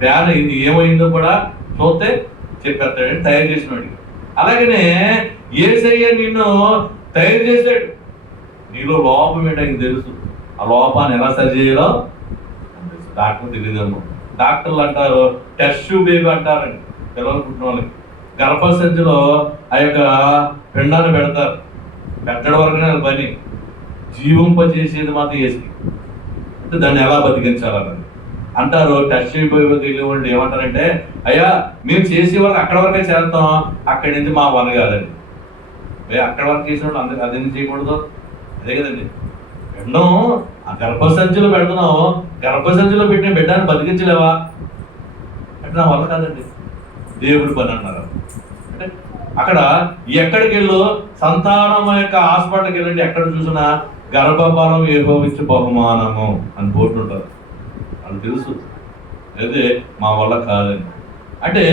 ఫ్యాన్ ఇది ఏమైందో కూడా చూస్తే చెప్పేస్తాడు తయారు చేసిన వాడికి. అలాగనే యేసయ్య నిన్ను తయారు చేశాడు, నీలో లోపం ఏంటో తెలుసు, ఆ లోపాన్ని ఎలా సరి చేయాలో డాక్టర్ తెలియదేమో. డాక్టర్లు అంటారు టెస్ట్ బేబీ అంటారండి, పిల్లలు పుట్టిన వాళ్ళకి గర్భసంచిలో ఆ యొక్క పిండాన్ని పెడతారు. పెట్టడం వరకునే అది పని, జీవింపజేసేది మాత్రం యేసు. అంటే దాన్ని ఎలా బతికించాలని అంటారు. టెస్ట్ వెళ్ళేవాళ్ళు ఏమంటారంటే, అయ్యా మేము చేసే వరకు అక్కడ వరకే చేస్తాం, అక్కడి నుంచి మా వన కాదండి. అక్కడ వరకు చేసిన వాళ్ళు అందరికి అదేం చేయకూడదు, అదే కదండి. పిండం ఆ గర్భసంచిలో పెడుతున్నావు, గర్భసంచిలో పెట్టిన బిడ్డని బతికించలేవా అంటే నా వల్ల కాదండి, దేవుడి పని అన్నారు. అంటే అక్కడ ఎక్కడికి వెళ్ళు, సంతానం యొక్క హాస్పిటల్కి వెళ్ళండి, ఎక్కడ చూసినా గర్భఫలం యెహోవాకిచ్చు బహుమానము అని బోర్డు ఉంటారు. అని తెలుసు, అయితే మా వల్ల కాదని. అంటే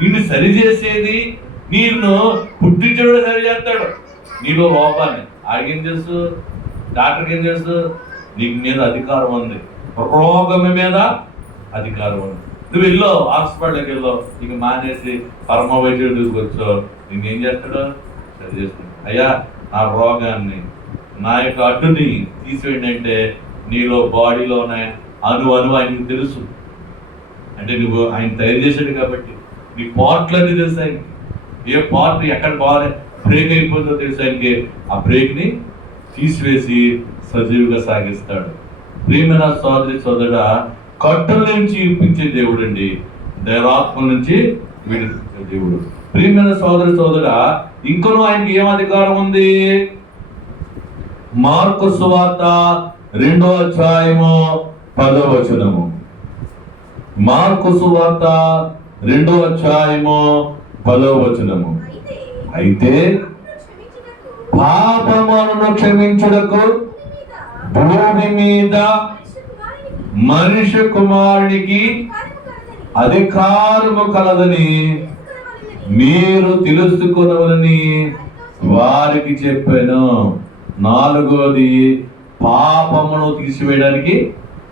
నిన్ను సరిచేసేది, నిన్ను పుట్టించడం సరి చేస్తాడు నీలో లోపాన్ని. ఆడికేం తెలుసు, డాక్టర్కి ఏం తెలుసు, నీకు మీద అధికారం ఉంది, రోగం మీద అధికారం ఉంది. నువ్వు వెళ్ళో హాస్పిటల్కి వెళ్ళో, నీకు మానేసి పరమ వైద్యుడు తీసుకొచ్చో, నీకేం చేస్తాడు, సరి చేస్తాడు. అయ్యా నా రోగాన్ని, నా యొక్క అడ్డుని తీసివేయండి అంటే నీలో బాడీలో అణు ఆయనకు తెలుసు. అంటే నువ్వు ఆయన తయారు చేశాడు కాబట్టి నీ పార్ట్లన్నీ తెలుసు ఆయనకి. ఏ పార్ట్ ఎక్కడ బాగానే బ్రేక్ అయిపోతుందో తెలుసు ఆయనకి. ఆ బ్రేక్ని తీసివేసి సజీవుగా సాగిస్తాడు. ప్రియమైన సోదరి సోదరుడ, కట్టుల నుంచి ఇప్పించే దేవుడు అండి, దైవాత్మ నుంచి విడిపించే దేవుడు. ప్రియమైన సోదరి సోదరుడ, ఇంకనూ ఆయనకి ఏం అధికారం ఉంది? మార్కు సువార్త 2వ అధ్యాయము 10వ వచనము. మార్కు సువార్త 2వ అధ్యాయము 10వ వచనము. అయితే పాపములను క్షమించుటకు భూమి మీద మనిషి కుమారునికి అధికారము కలదని మీరు తెలుసుకొనవలని వారికి చెప్పాను. 4వది, పాపమును తీసివేయడానికి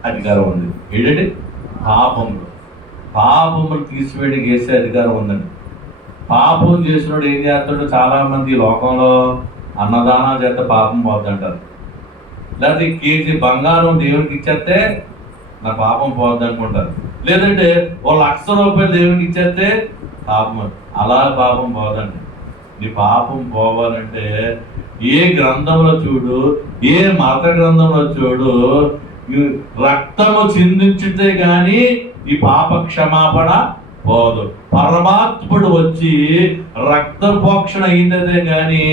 అధికారం ఉంది. ఏంటంటే పాపములు తీసివేయడానికి వేసే అధికారం ఉందండి. పాపం చేసినోడు ఏం చేస్తాడు? చాలా మంది లోకంలో అన్నదానం చేస్తే పాపం పోద్దంటారు. లేకపోతే కేజీ బంగారం దేవునికి ఇచ్చేస్తే నా పాపం పోద్ది అనుకుంటారు. లేదంటే వాళ్ళు 1,00,000 రూపాయలు దేవునికి ఇచ్చేస్తే పాపం, అలా పాపం పోదండి. నీ పాపం పోవాలంటే ఏ గ్రంథంలో చూడు, ఏ మత గ్రంథంలో చూడు, రక్తము చిందించితే గాని ఈ పాప క్షమాపణ పోదు. పరమాత్ముడు వచ్చి రక్తపోక్షణ అయిందే గాని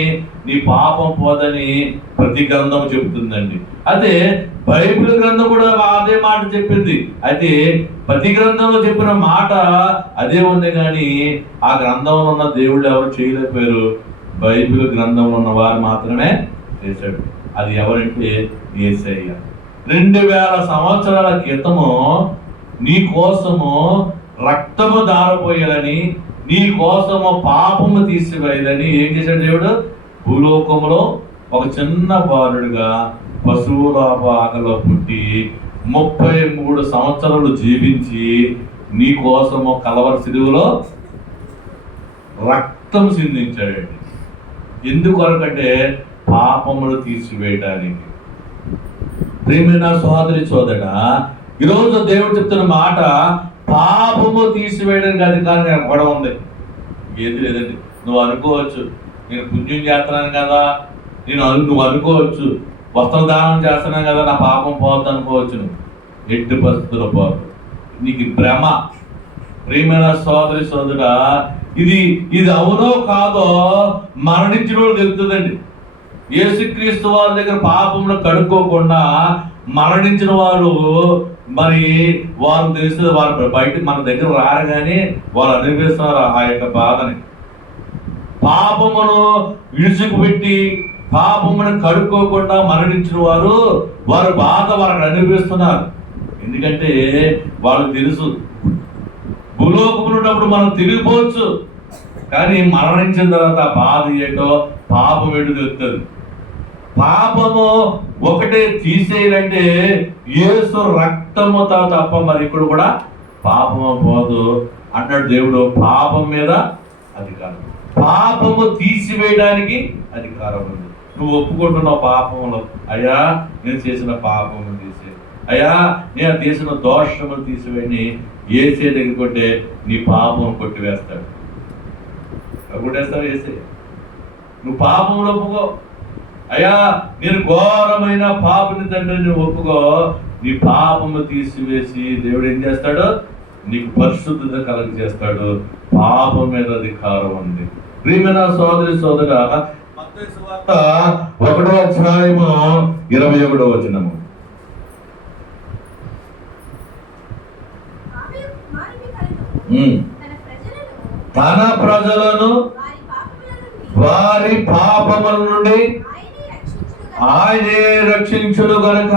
నీ పాపం పోదని ప్రతి గ్రంథం చెబుతుందండి. అదే బైబిల్ గ్రంథం కూడా అదే మాట చెప్పింది. అయితే ప్రతి గ్రంథంలో చెప్పిన మాట అదే ఉంది, కానీ ఆ గ్రంథంలో ఉన్న దేవుళ్ళు ఎవరు చేయలేకపోయారు. బైబిల్ గ్రంథంలో ఉన్న వారు మాత్రమే చేశాడు. అది ఎవరంటే యేసయ్య. 2000 సంవత్సరాల క్రితము నీ కోసము రక్తము దారపోయాలని, నీ కోసము పాపము తీసివేయాలని ఏం చేశాడు దేవుడు? భూలోకములో ఒక చిన్న బాలుడుగా పశువుల ఆకలో పుట్టి 33 సంవత్సరాలు జీవించి నీ కోసము కలవరి సిలువలో రక్తం సిందించాడండి. ఎందుకొరకంటే పాపములు తీసివేయడానికి. ప్రియమైన సోదరి సోదరుడా, ఈరోజు దేవుడు చెప్తున్న మాట, పాపము తీసివేయడానికి అధికారం కూడా ఉంది. ఏది లేదండి. నువ్వు అనుకోవచ్చు, నేను పుణ్యం చేస్తున్నాను కదా, నువ్వు అనుకోవచ్చు, వస్త్రదానం చేస్తున్నాను కదా, నా పాపం పోద్దు అనుకోవచ్చు. నువ్వు ఎట్టి పరిస్థితుల్లో పోదు. నీకు భ్రమ. ప్రియమైన సోదరి సోదరుడా, ఇది అవునో కాదో మరణించిన వాళ్ళు తెలుస్తుందండి. యేసుక్రీస్తు వారి దగ్గర పాపంలో కడుక్కోకుండా మరణించిన వారు, మరి వారు తెలుస్తుంది. వారు బయట మన దగ్గర రారు, కానీ వారు అనుభవిస్తున్నారు ఆ యొక్క బాధని. పాపమును విడుచుకుపెట్టి పాపమును కడుక్కోకుండా మరణించిన వారు బాధ వారికి అనుభవిస్తున్నారు. ఎందుకంటే వాళ్ళకి తెలుసు, భూలోకములు ఉన్నప్పుడు మనం తిరిగిపోవచ్చు, కానీ మరణించిన తర్వాత బాధ ఏంటో, పాపం ఏంటో తెలుస్తుంది. పాపము ఒకటే తీసేయాలంటే యేసు రక్తముతో తప్ప మరి ఇప్పుడు కూడా పాపము పోదు అంటాడు దేవుడు. పాపం మీద అధికారం, పాపము తీసివేయడానికి అధికారం ఉంది. నువ్వు ఒప్పుకుంటున్నావు పాపంలో, అయ్యా నేను చేసిన పాపము తీసే, అయ్యా నేను చేసిన దోషము తీసివేయని ఏసే దగ్గరకుంటే నీ పాపం కొట్టివేస్తాడు. కొట్టేస్తావు ఏసే. నువ్వు పాపంలో ఒప్పుకో, అయ్యా నేను ఘోరమైన పాపని తండ్రి నువ్వు ఒప్పుకో, నీ పాపము తీసివేసి దేవుడు ఏం చేస్తాడు? నీకు పరిశుద్ధత కలుగజేస్తాడు. పాపం మీద అధికారం ఉంది. ప్రియమైన సోదరి సోదరుడా, మత్తయి సువార్త 1వ అధ్యాయము 21వ వచనము. తన ప్రజలను వారి పాపముల నుండి ఆయనే రక్షించును గనుక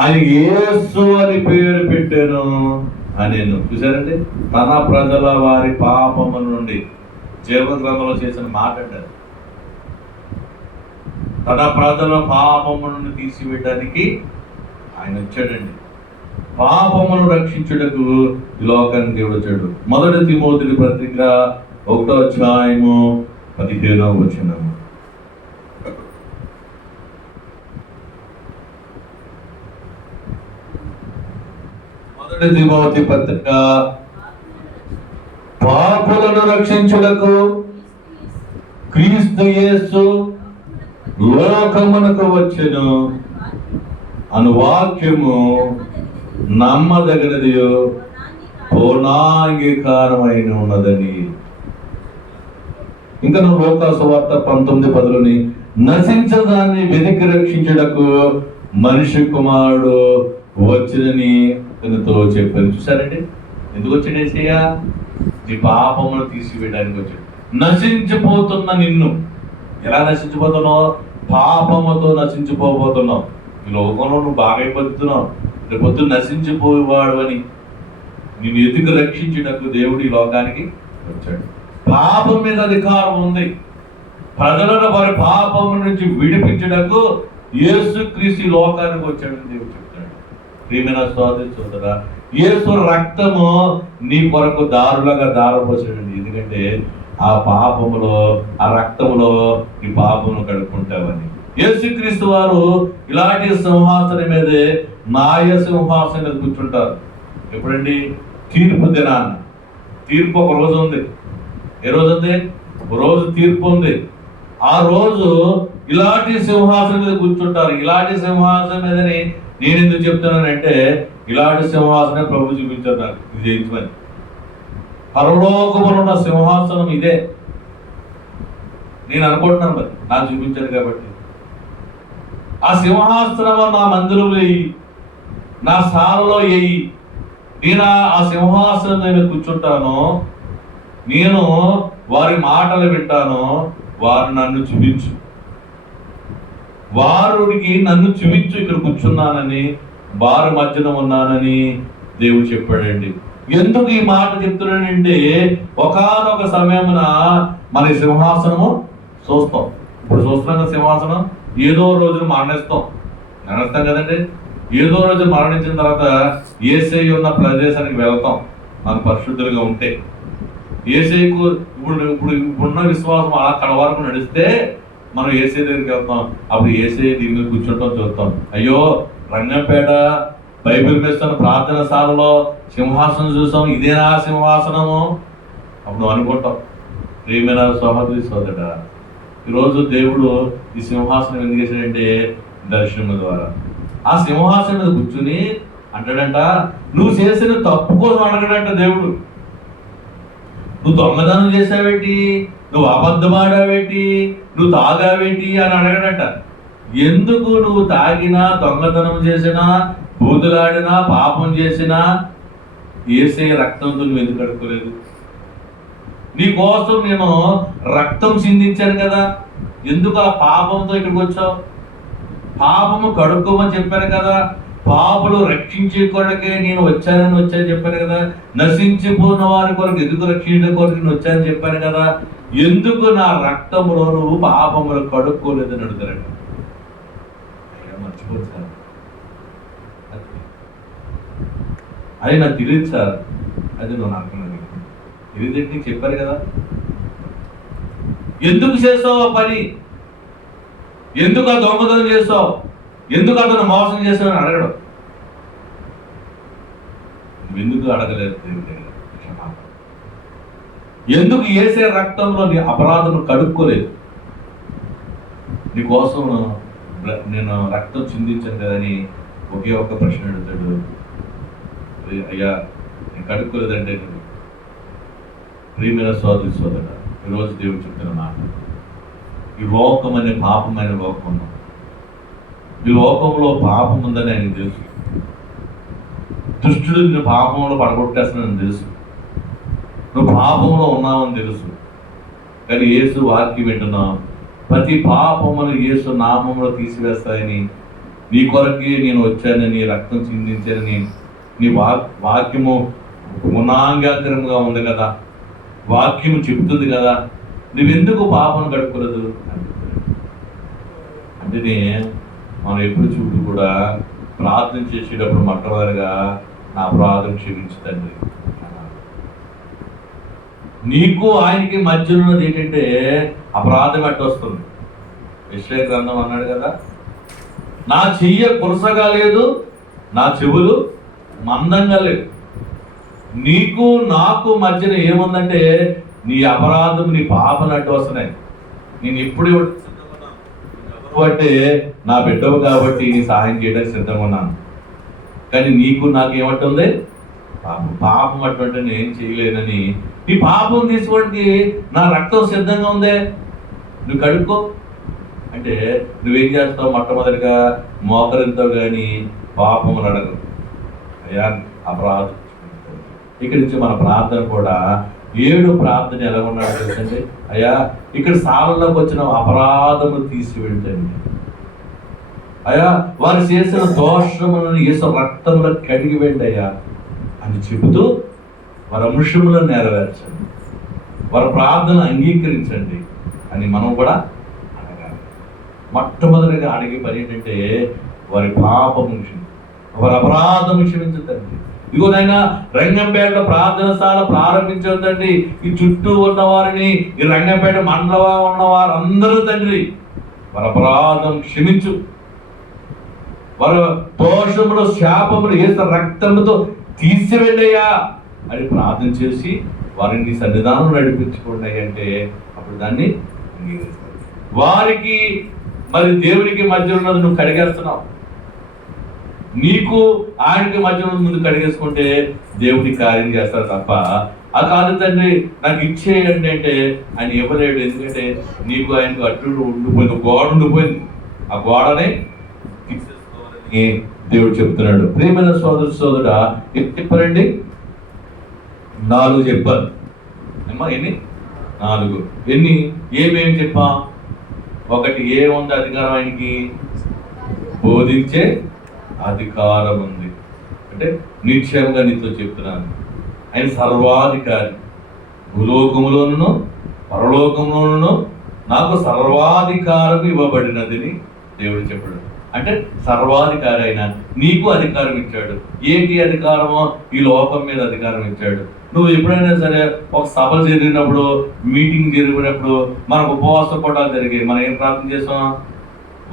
ఆయన యేసు అని పేరు పెట్టాను అని. చూసారండి, తన ప్రజల వారి పాపముల నుండి జీవగ్రంథంలో చేసిన మాట అంటారు. తన ప్రజల పాపము నుండి తీసివేయడానికి ఆయన వచ్చాడండి. పాపమును రక్షించుటకు ఈ లోకానికి దేవుడు వచ్చాడు. 1 తిమోతి పత్రిక 1వ అధ్యాయము 15వ వచనము. 1 తిమోతి పత్రిక పాపులను రక్షించుటకు క్రీస్తు యేసు లోకమునకు వచ్చెను అను వాక్యము నమ్మదగినది పూర్ణాంగీకారమైన ఉన్నదని. ఇంకా నువ్వు లోకాసు వార్త 19:10 నశించదాన్ని వెతికి రక్షించుటకు మనిషి కుమారుడు వచ్చినని తనతో చెప్పాను. చూసారండి, ఎందుకు వచ్చాడు యేసయ్య? నీ పాపమును తీసివేయడానికి వచ్చాడు. నశించిపోతున్న నిన్ను, ఎలా నశించిపోతున్నావు? పాపముతో నశించిపోబోతున్నావు. ఈ లోకంలో నువ్వు బాగా బతుకుతున్నావు, రేపొద్దు నశించిపోయేవాడు అని నిన్ను ఎదుగు రక్షించుటకు దేవుడు ఈ లోకానికి వచ్చాడు. పాపం మీద అధికారం ఉంది. ప్రజలను వారి పాపం నుంచి విడిపించుటకు యేసుక్రీస్తు లోకానికి వచ్చాడని దేవుడు చెప్తాడు. ప్రియమైన సోదరి సోదరా, యేసు రక్తము నీ కొరకు దారులుగా దారపోసాడండి. ఎందుకంటే ఆ పాపములో, ఆ రక్తములో నీ పాపమును కడుక్కుంటావని. యేసుక్రీస్తు వారు ఇలాంటి సింహాసనం మీదే, న్యాయ సింహాసనం మీద కూర్చుంటారు. ఎప్పుడండి? తీర్పు దినాన్న. తీర్పు ఒక రోజు ఉంది. ఏ రోజు ఉంది? ఒక రోజు తీర్పు ఉంది. ఆ రోజు ఇలాంటి సింహాసనం మీద కూర్చుంటారు. ఇలాంటి సింహాసనం మీదని నేను ఎందుకు చెప్తున్నానంటే, ఇలాంటి సింహాసనం ప్రభు చూపించారు నాకు, ఇది జయించమని. పరలోకములో ఉన్న సింహాసనం ఇదే నేను అనుకుంటున్నాను. మరి నాకు చూపించాడు కాబట్టి ఆ సింహాసనం నా మందిరంలో వేయి, నా స్థానంలో వేయి. నేను ఆ సింహాసనం మీద కూర్చుంటాను. నేను వారి మాటలు వింటాను. వారు నన్ను చూపించు, వారికి నన్ను చూపించు, ఇక్కడ కూర్చున్నానని, వారి మధ్యన ఉన్నానని దేవుడు చెప్పాడండి. ఎందుకు ఈ మాట చెప్తున్నాడంటే, ఒకానొక సమయమున మన సింహాసనము చూస్తాం. ఇప్పుడు చూస్తున్నాం కదా సింహాసనం. ఏదో రోజు మరణిస్తాం కదండి. ఏదో రోజు మరణించిన తర్వాత యేసయ్య ఉన్న ప్రదేశానికి వెళ్తాం, మనం పరిశుద్ధులుగా ఉంటే. యేసయ్యకు ఇప్పుడున్న విశ్వాసం అక్కడ వరకు నడిస్తే మనం యేసయ్య దగ్గరికి వెళ్తాం. అప్పుడు యేసయ్య దీని మీద కూర్చుంటాం, చూస్తాం. అయ్యో, రంగంపేట బైబిల్ వేస్తున్న ప్రార్థన శాలలో సింహాసనం చూసాం, ఇదేనా సింహాసనము? అప్పుడు అనుకుంటాం. ప్రియమైన సహోదరి సోదరుడా, ఈరోజు దేవుడు ఈ సింహాసనం ఎందుకు చేశాడంటే, దర్శనం ద్వారా. ఆ సింహాసనం మీద కూర్చుని అంటాడంట, నువ్వు చేసిన తప్పు కోసం అడగడంట దేవుడు. నువ్వు దొంగతనం చేసావేటి, నువ్వు అబద్ధమాడావేటి, నువ్వు తాగావేటి అని అడగడంట. ఎందుకు నువ్వు తాగినా, దొంగతనం చేసినా, బూతులాడినా, పాపం చేసినా యేసయ్య రక్తంతో నువ్వు ఎందుకు కడుక్కోలేదు? నీ కోసం నేను రక్తం చిందించాను కదా, ఎందుకు ఆ పాపంతో ఇక్కడికి వచ్చావు? పాపము కడుక్కోమని చెప్పాను కదా, పాపులు రక్షించే కొరకే నేను వచ్చానని చెప్పాను కదా, నశించిపోయిన వారి కొరకు ఎందుకు రక్షించడం కొరకు నేను వచ్చానని చెప్పాను కదా, ఎందుకు నా రక్తములో నువ్వు పాపములు కడుక్కోలేదని అడుగుతారండి. మర్చిపోదు సార్, అది నాకు తెలియదు సార్, అది నువ్వు అనుకున్నది తెలియదు, నీకు చెప్పారు కదా. ఎందుకు చేసావు ఆ పని? ఎందుకు ఆ దొంగతనం చేస్తావు? ఎందుకు అతను మోసం చేస్తావు అని అడగడం. ఎందుకు అడగలేదు దేవుడి? ఎందుకు యేసయ్య రక్తంలో నీ అపరాధం కడుక్కోలేదు? నీ కోసం నేను రక్తం చిందించాను కదని ఒకే ఒక్క ప్రశ్న అడుగుతాడు. అయ్యా, నేను కడుక్కోలేదంటే ప్రియమైన సోదరి సోదరుడా, ఈరోజు దేవుడు చెప్తున్న మాట, ఈ లోకం అనే పాపమైన లోకం ఉన్నాం. ఈ లోకంలో పాపం ఉందని ఆయనకు తెలుసు. దుష్టుడు నిన్ను పాపంలో పడగొట్టేస్తానని తెలుసు. నువ్వు పాపంలో ఉన్నావని తెలుసు. కానీ యేసు వాక్యం వింటున్నావు. ప్రతి పాపమును యేసు నామములో తీసివేస్తాయని, నీ కొరకే నేను వచ్చానని, రక్తం చిందించానని నీ వాక్యము గుణాంగాకరంగా ఉంది కదా, వాక్యము చెప్తుంది కదా, నువ్వెందుకు పాపం కడుక్కోలేదు అంటే, మనం ఎప్పుడు చూడు కూడా ప్రార్థన చేసేటప్పుడు మొట్టమొదటిగా నా అపరాధం క్షమించు తండ్రి. నీకు ఆయనకి మధ్య ఉన్నది ఏంటంటే అపరాధం వస్తుంది. యెషయా గ్రంథం అన్నాడు కదా, నా చెయ్య కురసగా లేదు, నా చెవులు మందంగా లేదు. నీకు నాకు మధ్యన ఏముందంటే నీ అపరాధం, నీ పాపలు అడ్డు వస్తున్నాయి. నేను ఎప్పుడు అంటే నా బిడ్డవు కాబట్టి నీ సహాయం చేయడానికి సిద్ధంగా ఉన్నాను. కానీ నీకు నాకు ఏమంటుంది? పాపం అటువంటి నేను ఏం చేయలేనని. నీ పాపం తీసుకోవడానికి నా రక్తం సిద్ధంగా ఉందే, నువ్వు కడుక్కో అంటే నువ్వేం చేస్తావు? మొట్టమొదటిగా మోకరింతో కానీ పాపములు అడగవు. అయ్యా అపరాధం. ఇక్కడి నుంచి మన ప్రార్థన కూడా 7 ప్రార్థన ఎలా ఉన్నాడో తెలుసండి. అయ్యా ఇక్కడ సాలంలోకి వచ్చిన అపరాధము తీసివెళ్ళండి. అయ్యా వారు చేసిన దోషములను యేసు రక్తంలో కడిగి వెళ్ళండి అయ్యా అని చెబుతూ వారి అంశములను నెరవేర్చండి, వారి ప్రార్థన అంగీకరించండి అని మనం కూడా అడగాలి. మొట్టమొదటిగా అడిగే పని ఏంటంటే వారి పాపము క్షమించండి, వారి అపరాధము క్షమించండి. ఇదిగో నాయన రంగంపేట ప్రార్థనశాల ప్రారంభించొద్దండి. ఈ చుట్టూ ఉన్న వారిని, ఈ రంగంపేట మండలంలో ఉన్న వారందరూ తండ్రి వారి అపరాధం క్షమించు, వారి దోషములు శాపములు యేసు రక్తముతో తీసివెళ్ళయ్యా అని ప్రార్థన చేసి వారిని సన్నిధానం నడిపించుకోండి అంటే అప్పుడు దాన్ని అంగీకరిస్తారు. వారికి మరి దేవునికి మధ్య ఉన్నది నువ్వు కడిగేస్తున్నావు, నీకు ఆయనకి మధ్య ముందు కడిగేసుకుంటే దేవుడికి కార్యం చేస్తారు తప్ప ఆ కాదు తండ్రి నాకు ఇచ్చేయండి అంటే ఆయన ఇవ్వలేడు. ఎందుకంటే నీకు ఆయనకు అడ్డు ఉండిపోయింది, గోడ ఉండిపోయింది. ఆ గోడని తీసేసుకోవాలని దేవుడు చెప్తున్నాడు. ప్రియమైన సోదరుడా ఎన్ని చెప్పారండి? 4 చెప్పారు. అమ్మా ఎన్ని? 4. ఎన్ని? ఏమేమి చెప్పా? 1 ఏముంది అధికారం? ఆయనకి బోధించే అధికారం ఉంది. అంటే నిశ్చయంగా నీతో చెప్తున్నాను, ఆయన సర్వాధికారి. భూలోకములోను పరలోకములోను నాకు సర్వాధికారం ఇవ్వబడినదని దేవుడు చెప్పాడు. అంటే సర్వాధికారి అయినా నీకు అధికారం ఇచ్చాడు. ఏంటి అధికారమో? ఈ లోకం మీద అధికారం ఇచ్చాడు. నువ్వు ఎప్పుడైనా సరే ఒక సభ జరిగినప్పుడు, మీటింగ్ జరిగినప్పుడు, మనకు ఉపవాసం కూడా జరిగాయి. మనం ఏం ప్రార్థన చేసాం?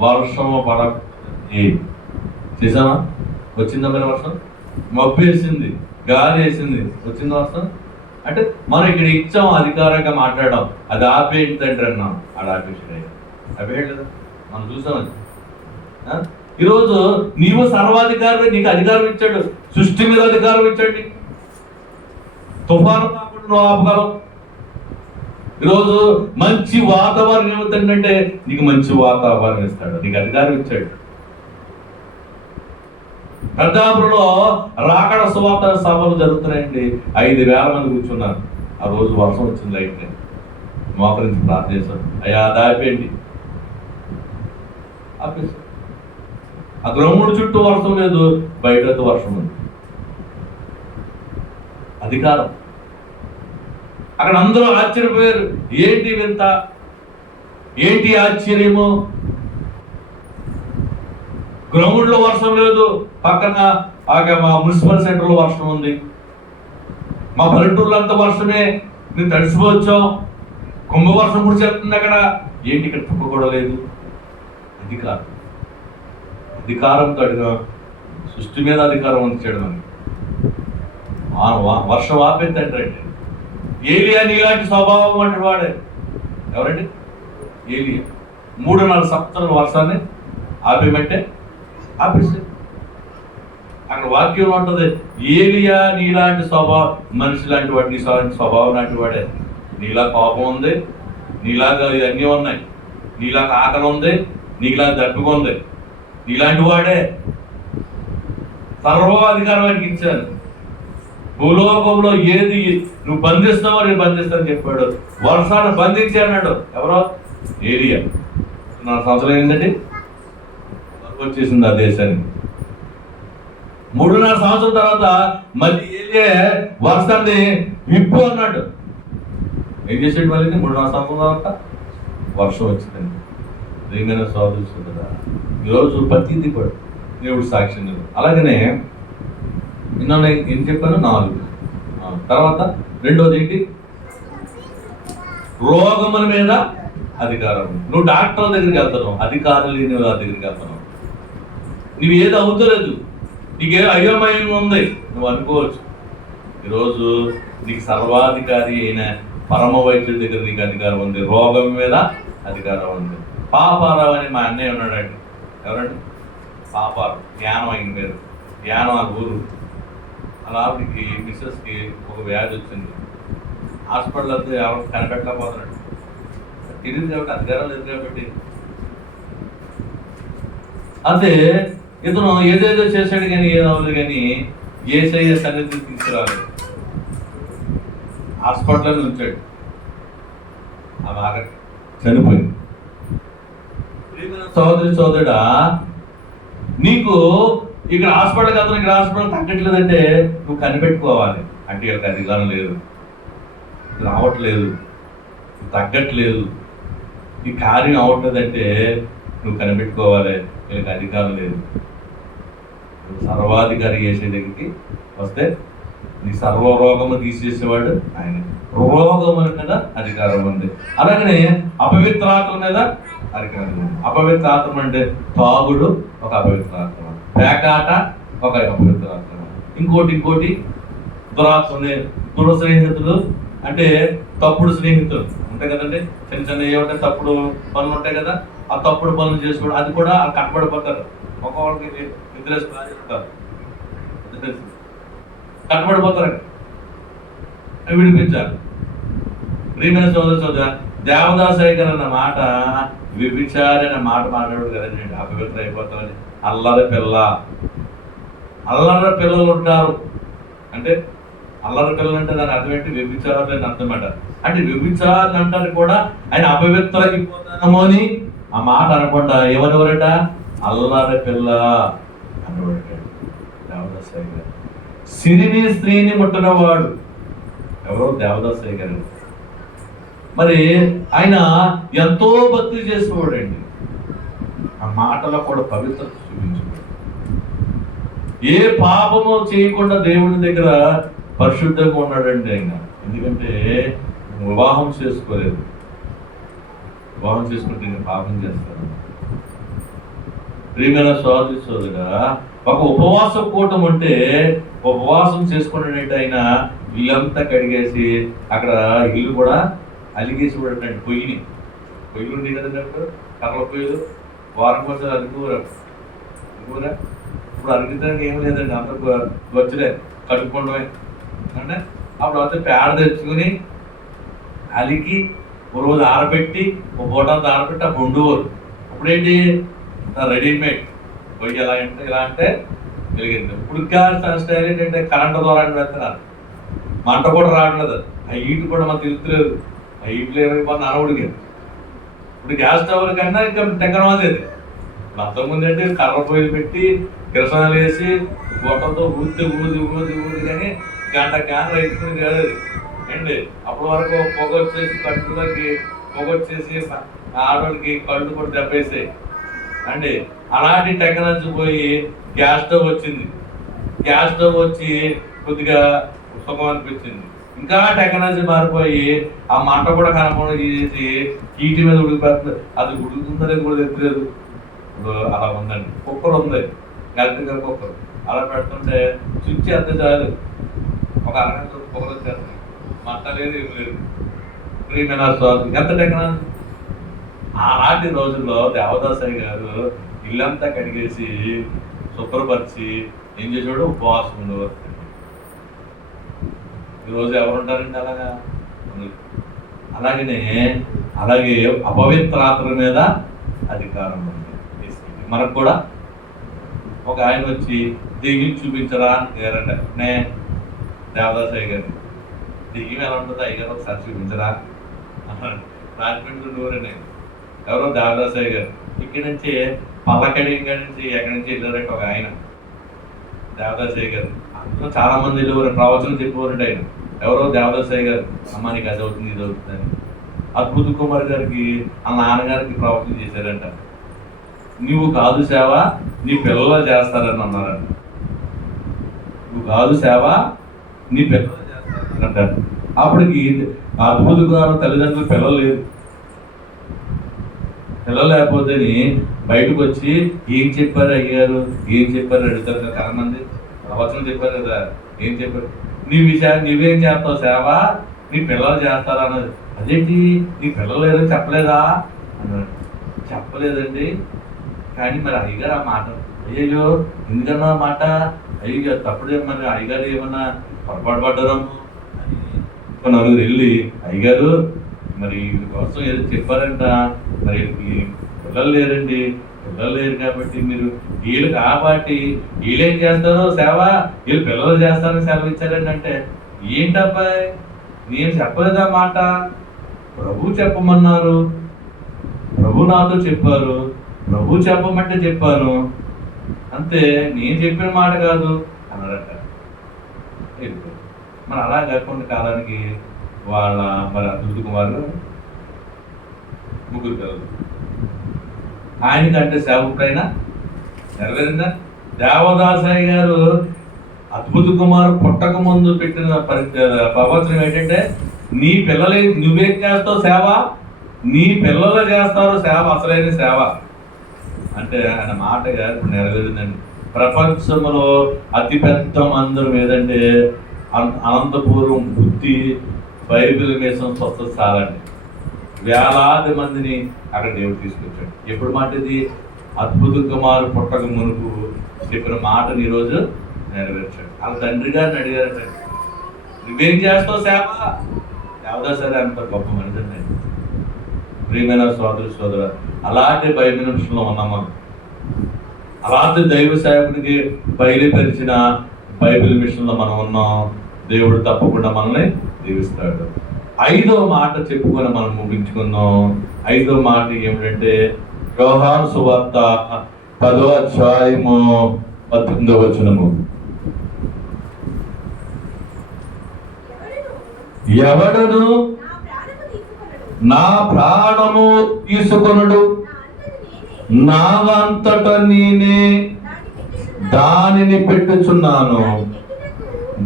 వర్షము పడ చేసామా? వచ్చిందా మరి వర్షం? మబ్బు వేసింది, గాలి వేసింది, వచ్చింది వర్షం? అంటే మనం ఇక్కడ ఇచ్చాం, అధికారంగా మాట్లాడాం, అది ఆపేయండి తండ్రి అన్నాం, అది ఆపేసాడు. ఆపేయలేదు, మనం చూసాం అది. ఈరోజు నీవు సర్వాధికారి, నీకు అధికారం ఇచ్చాడు, సృష్టి మీద అధికారం ఇచ్చాడు. తుఫాను కాకుండా నువ్వు ఆపగలవు. ఈరోజు మంచి వాతావరణం ఏమవుతుందంటే నీకు మంచి వాతావరణం ఇస్తాడు, నీకు అధికారం ఇచ్చాడు. పెద్దాపురంలో రాకడ సువార్త సభలు జరుగుతున్నాయండి. 5,000 మంది కూర్చున్నారు. ఆ రోజు వర్షం వచ్చింది, లైట్ మోకరించి ప్రార్థన చేశారు. అయ్యా దాపేయండి, ఆపేసి. ఆ గ్రౌండ్ చుట్టూ వర్షం లేదు, బయట వర్షం ఉంది. అధికారం. అక్కడ అందరూ ఆశ్చర్యపోయారు. ఏంటి వింత, ఏంటి ఆశ్చర్యము? గ్రౌండ్ లో వర్షం లేదు, పక్కన మా మున్సిపల్ సెంటర్ లో వర్షం ఉంది. మా పల్లెటూరులో అంత వర్షమే, మేము తడిసిపోవచ్చాం. కుంభవర్షం కూడా చెప్తుంది అక్కడ. ఏంటి ఇక్కడ తప్పు కూడా లేదు? అధికారం. అధికారంతో అడిగా సృష్టి మీద అధికారం అందించాడు మనకి. వర్షం ఆపేద్దంటే ఏలియా నీలాంటి స్వభావం అంటే వాడే. ఎవరండి? ఏలియా. 3.5 సంవత్సరాల వర్షాన్ని ఆపేయమంటే ఆపేసి. అక్కడ వాక్యం ఉంటుంది, ఏలియా నీలాంటి స్వభావం, మనిషి లాంటి వాడు, నీ స్వభావం లాంటి వాడే. నీలా కోపం ఉంది, నీలాగా ఇవన్నీ ఉన్నాయి, నీలాగా ఆకలి ఉంది, నీలాగా దప్పిగా ఉంది, నీలాంటి వాడే. సర్వాధికారం ఆయనకి ఇచ్చాను. భూలోకంలో ఏది నువ్వు బంధిస్తావో నేను బంధిస్తానని చెప్పాడు. వర్షాన్ని బంధించాడు. ఎవరో? ఏలియా. 4 సంవత్సరాలు ఏంటండి వచ్చేసింది ఆ దేశానికి. 3.5 సంవత్సరం తర్వాత మళ్ళీ ఏలియా వర్షాన్ని విప్పు అన్నాడు. ఏం చేసాడు? మళ్ళీ 3.5 సంవత్సరం తర్వాత వర్షం వచ్చిందండి. ఏమైనా సోదరుడు కదా, ఈరోజు ప్రతిదీ కూడా దేవుడు సాక్ష్యం. అలాగనే నిన్న ఏం చెప్పాను? 4. తర్వాత రెండోది ఏంటి? రోగముల మీద అధికారం. నువ్వు డాక్టర్ల దగ్గరికి వెళ్తున్నావు, అధికారం లేని వాళ్ళ దగ్గరికి వెళ్తున్నావు. నువ్వు ఏది అవుతలేదు, నీకేదో అయోమయంగా ఉంది నువ్వు అనుకోవచ్చు. ఈరోజు నీకు సర్వాధికారి అయిన పరమ వైద్యుడి దగ్గర నీకు అధికారం ఉంది, రోగం మీద అధికారం ఉంది. పాపారావు అని మా అన్నయ్య ఉన్నాడండి. ఎవరండి? పాపారావు. జ్ఞానం అయిన పేరు. జ్ఞానం ఆ ఊరు. అలా ఆవిడకి మిస్సెస్కి ఒక వ్యాధి వచ్చింది. హాస్పిటల్ అయితే ఎవరు కనిపెట్టలేకపోతున్నాడు. తెలియదు కాబట్టి, అధికారం లేదు కాబట్టి. అదే ఇతను ఏదేదో చేశాడు కానీ ఏదవ్వదు, కానీ యేసయ్య సన్నిధిని తీసుకురాలేదు. హాస్పిటల్లో ఉంచాడు. ఆ బాగా చనిపోయింది. సోదరుడా, నీకు ఇక్కడ హాస్పిటల్ కదా, ఇక్కడ హాస్పిటల్ తగ్గట్లేదంటే నువ్వు కనిపెట్టుకోవాలి. అంటే వీళ్ళకి అధికారం లేదు, రావట్లేదు, తగ్గట్లేదు, ఈ కార్యం అవ్వట్లేదంటే నువ్వు కనిపెట్టుకోవాలి, వీళ్ళకి అధికారం లేదు. సర్వాధికారి చేసే దగ్గరికి వస్తే నీ సర్వరోగము తీసేసేవాడు ఆయన. రోగము మీద అధికారం ఉంది. అలాగనే అపవిత్రాత్మ మీద అధికారం ఉంది. అపవిత్రాత్మ అంటే తాగుడు ఒక అపవిత్రాత్మ, పేకాట ఒక అపవిత్రాత్మ, ఇంకోటి దురాత్మ, దుర స్నేహితులు అంటే తప్పుడు స్నేహితులు ఉంటాయి కదండి. చిన్న చిన్న ఏమంటే తప్పుడు పనులు ఉంటాయి కదా, ఆ తప్పుడు పనులు చేసుకోవడం, అది కూడా కట్టబడిపోతారు. ఒక్కొక్కరికి ఇద్దరు ఉంటారు, కట్టబడిపోతారండి. విడిపించాలి. ప్రియమైన సోదర దేవదాసయ్య గారు అన్న మాట వ్యభిచారి అనే మాట మాట్లాడు కదండి. అపవిత్ర అయిపోతామని. అల్లరి పిల్లలు ఉంటారు అంటే, అల్లరి పిల్లలు అంటే దాని అర్థం ఏంటి? వ్యభిచారులు అని అర్థమాట. అంటే వ్యభిచారులు అంటారు కూడా ఆయన అపవిత్ర అయిపోతామో అని ఆ మాట అనకుండా ఎవరెవరట? అల్లరి పిల్ల అనబడ్డాడు దేవదాసయ్య గారు. సిరిని స్త్రీని ముట్టనవాడు ఎవరో? దేవదాసయ్య గారు. మరి ఆయన ఎంతో భక్తి చేసేవాడండి. ఆ మాటలో కూడా పవిత్రత చూపించాడు. ఏ పాపము చేయకుండా దేవుని దగ్గర పరిశుద్ధంగా ఉన్నాడండి ఆయన. ఎందుకంటే వివాహం చేసుకోలేదు. వివాహం చేసుకుంటే నేను పాపం చేస్తాను. ప్రియమైన సోదరుడా, ఒక ఉపవాస కూటం అంటే ఉపవాసం చేసుకునేటట్టు ఆయన ఇల్లంతా కడిగేసి అక్కడ ఇల్లు కూడా అలిగేసి పడటండి. పొయ్యి ఉంది కదండి అప్పుడు, కర్రల పొయ్యిలు. వారం కోసం అలుగురా. ఇప్పుడు అరుగుతానికి ఏం లేదండి, అంత వచ్చలే కడుక్కోవడమే అంటే. అప్పుడు అంతా పేడ తెచ్చుకుని అలికి ఒక రోజు ఆరబెట్టి, ఒక పూటంతా ఆరబెట్టి అప్పుడు ఉండేవారు. అప్పుడేంటి రెడీమేడ్ పొయ్యి ఇలా అంటే వెలిగింది. ఇప్పుడు స్టైల్ ఏంటంటే కరెంటు ద్వారా పెడుతున్నారు. మంట కూడా రావట్లేదు, ఆ హీట్ కూడా మనకు తెలుస్తలేదు. ఆ హీట్లు ఏమైపోతుంది అనవుడికి. ఇప్పుడు గ్యాస్ స్టవ్ కన్నా ఇంకా టెక్నాలజీ అది. ఇప్పుడు అంతకుముందు అంటే కర్ర పొయ్యిలు పెట్టి కిరసనాలు వేసి గొట్టంతో ఊది కానీ గంట క్యాన్ రైతుకుని కాదు అండి. అప్పటి వరకు పొగ వచ్చేసి కట్టులకి పొగ వచ్చేసి ఆడవాళ్ళకి కళ్ళు కూడా దెబ్బేసాయి అండి. అలాంటి టెక్నాలజీ పోయి గ్యాస్ స్టవ్ వచ్చింది. గ్యాస్ స్టవ్ వచ్చి కొద్దిగా సుఖం అనిపించింది. ఇంకా టెక్నాలజీ మారిపోయి ఆ మంట కూడా కనపడ చేసి హీట్ మీద ఉడికిపోతుంది. అది ఉడుకుతుందో లేదు కూడా తెలియదు. ఇప్పుడు అలా ఉందండి. కుక్కర్ ఉంది, ఎలక్ట్రికల్ కుక్కర్. అలా పెడుతుంటే స్విచ్ అంతే చాలు, ఒక అరగంట కుక్కర్ వచ్చేస్తుంది. మంట లేదు, ఏం లేదు. ప్రియమైన ఎంత టెక్నాలజీ. ఆనాటి రోజుల్లో దేవదాసయ్య గారు ఇల్లంతా కడిగేసి శుభ్రపరిచి ఏం చేసాడు? ఉపవాసం ఉండేవారు. ఈరోజు ఎవరుంటారండి అలాగా? అలాగే అపవిత్రాత్మ మీద అధికారం ఉంది మనకు కూడా. ఒక ఆయన వచ్చి దెయ్యం చూపించరా అని నే దేవదాసయ్య గారు, దెయ్యం ఎలా ఉంటుందో అయ్యారు ఒకసారి చూపించరా రాజమండ్రి ఊరండి. ఎవరో దేవదాసయ్య గారు ఇక్కడి నుంచి పల్లకడి నుంచి ఎక్కడి నుంచి వెళ్ళారంటే ఒక ఆయన దేవదాసయ్య గారు. అందులో చాలా మంది వెళ్ళేవారు, ప్రవచనం చెప్పేవారంటే ఆయన. ఎవరో దేవదాసయ్య గారు, అమ్మ నీకు అది అవుతుంది ఇది అవుతుందని. అద్భుత కుమార్ గారికి ఆ నాన్నగారికి ప్రవచనం చేశారంట. నువ్వు కాదు సేవ, నీ పిల్లలు చేస్తారని అన్నారంట. నువ్వు కాదు సేవ, నీ పిల్లలు చేస్తారంటారు. అప్పటికి అద్భుత కుమార్ తల్లిదండ్రులు పిల్లలు లేదు. పిల్లలు లేకపోతే బయటకు వచ్చి ఏం చెప్పారు అయ్యారు, ఏం చెప్పారు అడుగుతారు కదా. చాలా మంది ప్రవచనం చెప్పారు కదా, ఏం చెప్పారు? నీ విషయాన్ని నువ్వేం చేస్తావు సేవ, నీ పిల్లలు చేస్తారా అన్నది. అదేంటి నీ పిల్లలు లేరని చెప్పలేదా అన్నాడు. చెప్పలేదండి, కానీ మరి అయ్యగారు ఆ మాట, అయ్యో ఎందుకన్నా మాట, అయ్యో తప్పుడు మరి అయ్యగారు ఏమన్నా పొరపాటు పడ్డారము అని నలుగురు వెళ్ళి, అయ్యగారు మరి వీళ్ళ కోసం ఏదో చెప్పారంట, మరి పిల్లలు లేరండి, పిల్లలు లేరు కాబట్టి మీరు వీళ్ళు కాబట్టి వీళ్ళేం చేస్తారు సేవ, వీళ్ళు పిల్లలు చేస్తారని సెలవు ఇచ్చారండి అంటే, ఏంటబ్బాయి నేను చెప్పలేదా మాట, ప్రభు చెప్పమన్నారు, ప్రభు నాతో చెప్పారు, ప్రభు చెప్పమంటే చెప్పాను అంతే, నేను చెప్పిన మాట కాదు అన్నారట. మరి అలా కాకుండా కాలానికి వాళ్ళ మరి అద్భుత కుమారులు ముగ్గురు పిల్లలు. ఆయనకంటే సేవకుడైనా నెరవేరిందా? దేవదాసయ్య గారు అద్భుత కుమారు పుట్టక ముందు పెట్టిన ప్రవచనం ఏంటంటే, నీ పిల్లలే నువ్వేం చేస్తావు సేవ, నీ పిల్లలు చేస్తారు సేవ, అసలైన సేవ అంటే ఆయన మాట గారు ఇప్పుడు నెరవేరిందండి. ప్రపంచంలో అతిపెద్ద మందిరం ఏదంటే అనంతపురం బుద్ధి బైబిల్ మీసం స్వస్థత చాలండి. వేలాది మందిని అక్కడ దేవుడు తీసుకొచ్చాడు. ఎప్పుడు మాట ఇది? అద్భుత కుమారు పుట్టక మునుపు చెప్పిన మాటని ఈరోజు నెరవేర్చాడు. వాళ్ళ తండ్రి గారిని అడిగారంటే, నువ్వేం చేస్తావు సేవ? ఎవదా సరే అంత గొప్ప మనిషి. ప్రియమైన సోదర, అలాంటి బైబిల్ నిమిషంలో ఉన్నాం మనం. అలాంటి దైవ సేవకుడికి బయలుపరిచిన బైబిల్ మిషన్లో మనం ఉన్నాం. దేవుడు తప్పకుండా మనల్ని దీవిస్తాడు. 5వ మాట చెప్పుకొని మనం ముగించుకుందాం. 5వ మాట ఏమిటంటే, యోహాను సువార్త 10వ అధ్యాయము 18వ వచనము. ఎవడను నా ప్రాణము తీసుకొనుడు, నాదంతట నేనే దానిని పెట్టుచున్నాను,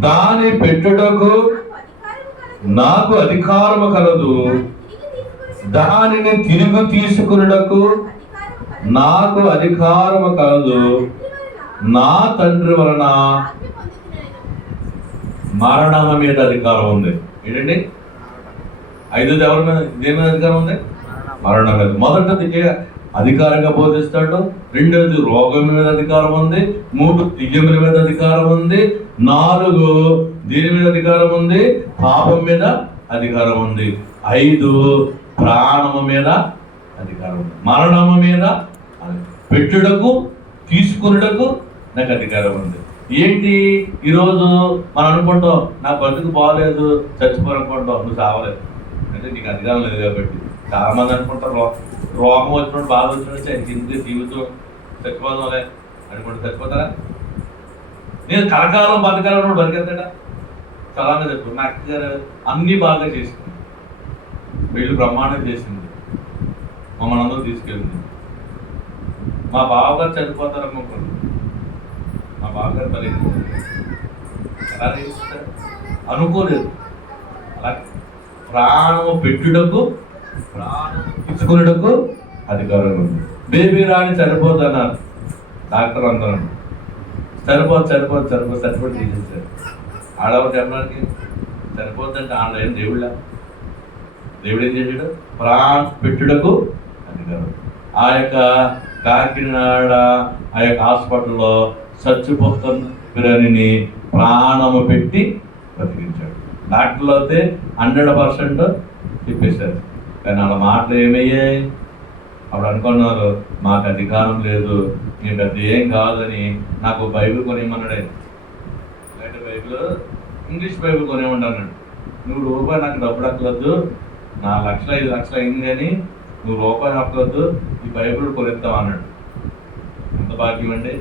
దాని పెట్టుటకు నాకు అధికారము కలదు, దానిని తిరిగి తీసుకున్నటకు నాకు అధికారము కలదు, నా తండ్రి వలన మరణం మీద అధికారం ఉంది. ఏంటండి? 5వ ఎవరి మీద, దేని మీద అధికారం ఉంది? మరణం మీద. మొదటిది అధికారంగా బోధిస్తాడు, 2వది రోగం మీద అధికారం ఉంది, 3 దెయ్యముల మీద అధికారం ఉంది, 4 దీని మీద అధికారం ఉంది, పాపం మీద అధికారం ఉంది, 5 ప్రాణము మీద అధికారం ఉంది. మరణము మీద పెట్టుటకు తీసుకున్నటకు నాకు అధికారం ఉంది. ఏంటి ఈరోజు మనం అనుకుంటాం, నా బతుకు బాగలేదు చచ్చిపోవాలనుకుంటాం, నువ్వు చావలేదు అంటే నీకు అధికారం లేదు కాబట్టి. చాలా మంది అనుకుంటారు రోగం వచ్చినప్పుడు బాధ వచ్చినట్టు హిందీ జీవితం చచ్చిపోదాంలే అనుకుంటే చచ్చిపోతారా? నేను కలకాలం బతకాలను బతికేస్తాడా? చాలానే చెప్పు. నా అక్క గారు అన్ని బాగా చేసింది, వీళ్ళు బ్రహ్మాండం చేసింది, మమ్మల్ని అందరూ తీసుకెళ్ళింది. మా బావగారు చనిపోతారు అనుకోండి, మా బావగారు తల్లి ఎలా చేస్తారు అనుకోలేదు. అలా ప్రాణము పెట్టుటకు ప్రాణం తీసుకున్నటకు అధికారం ఉంది. బేబీ రాని చనిపోతున్నారు డాక్టర్ అందరూ, సరిపోతే తీసేస్తారు. ఆడవారు చెప్పడానికి సరిపోతుందంటే ఆడ ఏం దేవుడు ఏం చేశాడు? ప్రాణం పెట్టుటకు అధికారం. ఆ యొక్క కాకినాడ ఆ యొక్క హాస్పిటల్లో చచ్చిపోతున్న బిర్యానీని ప్రాణము పెట్టి బ్రతికించాడు. డాక్టర్లు అయితే 100% చెప్పేశారు, కానీ వాళ్ళ మాటలు ఏమయ్యాయి? అప్పుడు అనుకున్నారు మాకు అధికారం లేదు, మీకు అది ఏం కాదని నాకు బైబిల్ కొనిమ్మన్నాడే. లేదంటే బైబిల్ ఇంగ్లీష్ బైబిల్ కొనివ్వండి. నువ్వు రూపాయి నాకు డబ్బులు అక్కలొద్దు, 4 లక్షలు 5 లక్షలు అయింది కానీ నువ్వు రూపాయి అక్కలొద్దు, ఈ బైబిల్ కొనిస్తావు అన్నాడు. ఎంత భాగ్యం అండి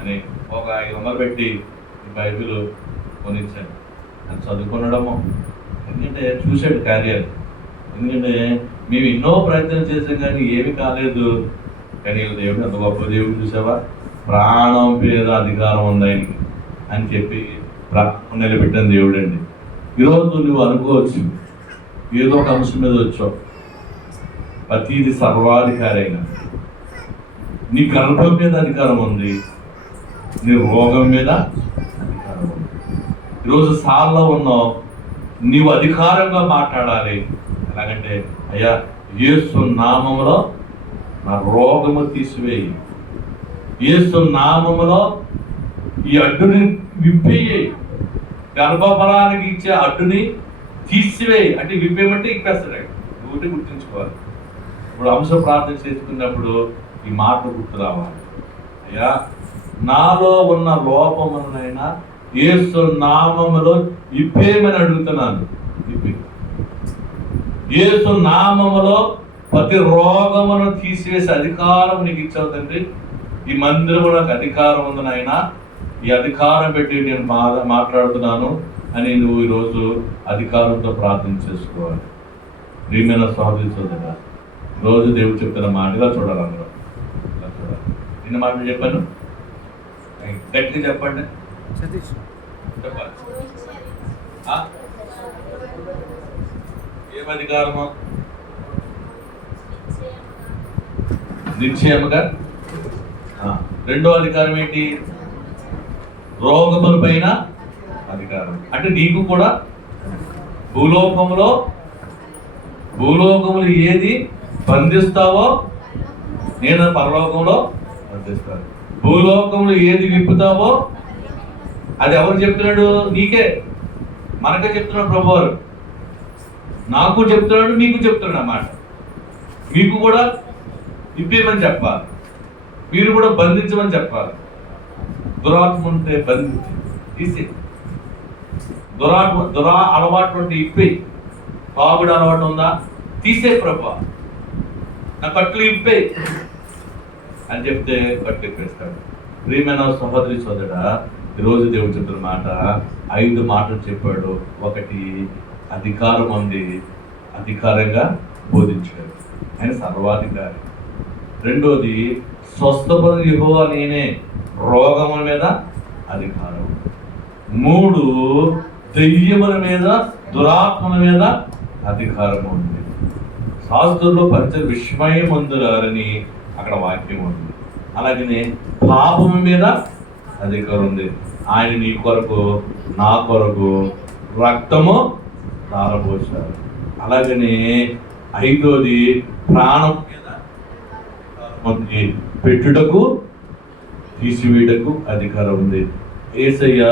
అని ఒక 500 పెట్టి ఈ బైబిల్ కొనిచ్చాడు. అది చదువుకునడము, ఎందుకంటే చూశాడు కార్యాలు. ఎందుకంటే మేము ఎన్నో ప్రయత్నం చేసాం కానీ ఏమి కాలేదు. కానీ దేవుడు అంత గొప్ప దేవుడు చూసావా, ప్రాణం మీద అధికారం ఉంది ఆయనకి అని చెప్పి ప్రాణం నిలబెట్టిన దేవుడు అండి. ఈరోజు నువ్వు అనుకోవచ్చు ఏదో ఒక అంశం మీద వచ్చావు, ప్రతిది సర్వాధికారి అయినా నీ గర్భం మీద అధికారం ఉంది, నీ రోగం మీద అధికారం ఉంది. ఈరోజు సాల్లో ఉన్నావు, నీవు అధికారంగా మాట్లాడాలి. ఎలాగంటే, అయ్యా యేసు నామములో నా రోగము తీసివేయి, యేసు నామములో ఈ అడ్డుని విప్పేయి, గర్భఫలానికి ఇచ్చే అడ్డుని తీసివేయి. అంటే విప్పేయమంటే ఇప్పేస్తాడు. ఒకటి గుర్తుంచుకోవాలి. ఇప్పుడు అంశ ప్రార్థన చేసుకున్నప్పుడు ఈ మాట గుర్తు రావాలి. అయ్యా నాలో ఉన్న లోపమునైనా యేసు నామములో ఇప్పేయమని అడుగుతున్నాను. ఇప్పి యేసు నామములో ప్రతి రోగమును తీసివేసే అధికారం నీకు ఇచ్చావు తండ్రి. ఈ మందిరము నాకు అధికారం ఉంది నాయన, ఈ అధికారం పెట్టి నేను మాట్లాడుతున్నాను అని నువ్వు ఈరోజు అధికారంతో ప్రార్థన చేసుకోవాలి. ప్రియమైన సహోదరి సోదరుడా, రోజు దేవుడు చెప్తున్న మాటగా చూడాలి. అందరూ ఇలా చూడాలి. ఎన్ని మాటలు చెప్పాను? గట్టిగా చెప్పండి. చెప్పాలి. ఏం అధికారము? నిశ్చయముగా. రెండో అధికారం ఏంటి? రోగముల పైన అధికారం. అంటే నీకు కూడా భూలోకములో ఏది బంధిస్తావో నేను పరలోకంలో బంధిస్తాను. భూలోకంలో ఏది విప్పుతావో అది ఎవరు చెప్తున్నాడు? నీకే, మనకే చెప్తున్నాడు ప్రభువారు. నాకు చెప్తున్నాడు, మీకు చెప్తున్నాడు అన్నమాట. మీకు కూడా విప్పేయమని చెప్పాలి, మీరు కూడా బంధించమని చెప్పాలి. దురాత్మ ఉంటే బంధించి తీసి, అలవాటు ఉంటే ఇప్పి, తాగుడు అలవాటు ఉందా తీసే ప్రభా, నా కట్లు ఇప్పే అని చెప్తే కట్లు ఇప్పేస్తాడు. ప్రియమైన సహోదరి సోదరుడా, ఈరోజు దేవుడు చెప్తున్న మాట 5 మాటలు చెప్పాడు. ఒకటి, అధికారం ఉంది, అధికారంగా బోధించాడు, ఆయన సర్వాధికారి. రెండోది, స్వస్థపడు యెహోవా నేనే, రోగముల మీద అధికారం. 3, దెయ్యముల మీద, దురాత్మల మీద అధికారం ఉంది. శాస్త్రుల్లో పరిచయ విస్మయమందులని అక్కడ వాక్యం ఉంది. అలాగనే పాపము మీద అధికారం ఉంది. ఆయన నీ కొరకు నా కొరకు రక్తము ధారపోశారు. అలాగనే 5వది, ప్రాణం మీద ఉంది, పెట్టుటకు తీసివేయటకు అధికారం ఉంది. యేసయ్య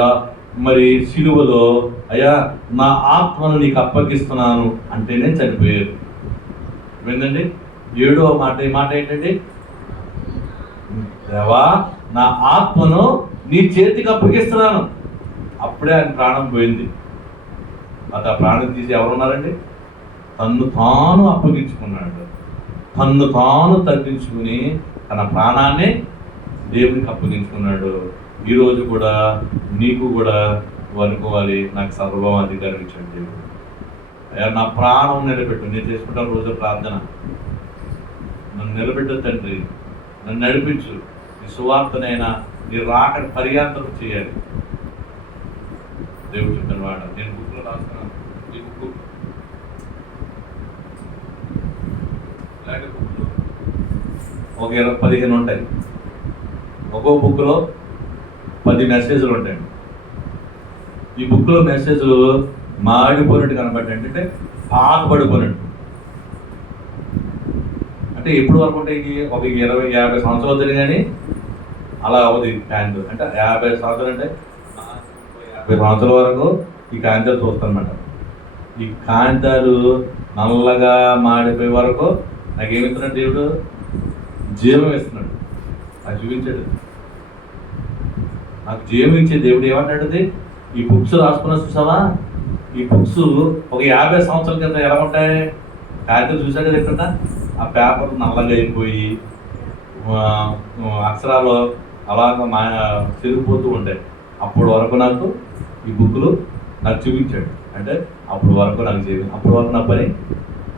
మరి సిలువలో అయ్యా నా ఆత్మను నీకు అప్పగిస్తున్నాను అంటేనే చనిపోయారు. ఏంటండి 7వ మాట? ఈ మాట ఏంటండి? దేవా నా ఆత్మను నీ చేతికి అప్పగిస్తున్నాను. అప్పుడే ఆయన ప్రాణం పోయింది. అది ఆ ప్రాణం తీసి ఎవరున్నారండి? తన్ను తాను అప్పగించుకున్నాడు, తన్ను తాను తగ్గించుకుని తన ప్రాణాన్ని దేవునికి అప్పగించుకున్నాడు. ఈరోజు కూడా నీకు కూడా అనుకోవాలి, నాకు సర్వం అధికారం ఇచ్చాడు దేవుడు. అయ్యా నా ప్రాణం నిలబెట్టు. నేను చేసుకుంటాను రోజు ప్రార్థన, నన్ను నిలబెట్టు తండ్రి, నన్ను నడిపించు, నీ సువార్తనైనా నీ రాకడ పర్యాంతరం చేయాలి. దేవుడు చెప్పిన మాట నేను బుక్లో రాస్తున్నాను. ఈ బుక్ ఇలాంటి బుక్లు ఒక 15 ఉంటాయి. ఒక్కో బుక్లో 10 మెసేజ్లు ఉంటాయండి. ఈ బుక్లో మెసేజ్ మాడిపోయినట్టు కనబడి, అంటే పాతపడిపోయినట్టు. అంటే ఎప్పుడు వరకు ఉంటాయి? ఒక 20-50 సంవత్సరాలు అవుతుంది కానీ అలా అవుతుంది క్యాన్సర్. అంటే 50 సంవత్సరాలు అంటే 50 సంవత్సరాల వరకు ఈ క్యాన్సర్ చూస్తానమాట. ఈ కాంతాలు నల్లగా మాడిపోయే వరకు నాకేమిస్తున్నాడు దేవుడు? జీవం ఇస్తున్నాడు. నాకు చూపించాడు. నాకు జీవం ఇచ్చే దేవుడు ఏమంటాడు? ఈ బుక్స్ రాసుకున్నా చూసావా? ఈ బుక్స్ ఒక 50 సంవత్సరాల కింద ఎలా ఉంటాయి? కాగితం చూసాడు ఎక్కడ? ఆ పేపర్ నల్లగా అయిపోయి అక్షరాలు అలాగ తిరిగిపోతూ ఉంటాయి. అప్పటి వరకు నాకు ఈ బుక్లు నాకు చూపించాడు. అంటే అప్పటి వరకు నాకు జీవం, అప్పటి వరకు నా పని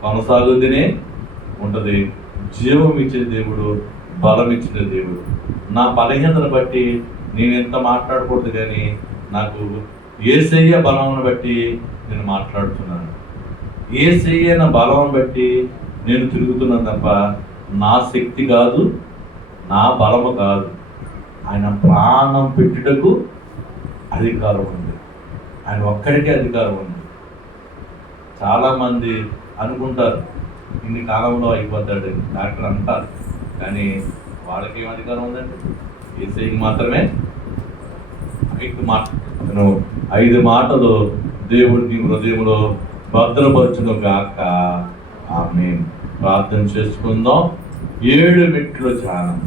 కొనసాగుతూనే ఉంటుంది. జీవం ఇచ్చే దేవుడు, బలం ఇచ్చిన దేవుడు. నా బలహీనతను బట్టి నేను ఎంత మాట్లాడకూడదు కానీ నాకు యేసయ్య బలమును బట్టి నేను మాట్లాడుతున్నాను. యేసయ్య నా బలం బట్టి నేను తిరుగుతున్నాను తప్ప నా శక్తి కాదు, నా బలము కాదు. ఆయన ప్రాణం పెట్టుటకు అధికారం ఉంది. ఆయన ఒక్కడికే అధికారం ఉంది. చాలామంది అనుకుంటారు ఇన్ని కాలంలో అయిపోతాడు డాక్టర్ అంటారు, కానీ వాళ్ళకి ఏం అధికారం ఉందండి? యేసయ్యకి మాత్రమే 5 మాటలు దేవుడిని హృదయంలో భద్రపరచును గాక. ఆమేన్. ప్రార్థన చేసుకుందాం. 7 మెట్లు ధ్యానం.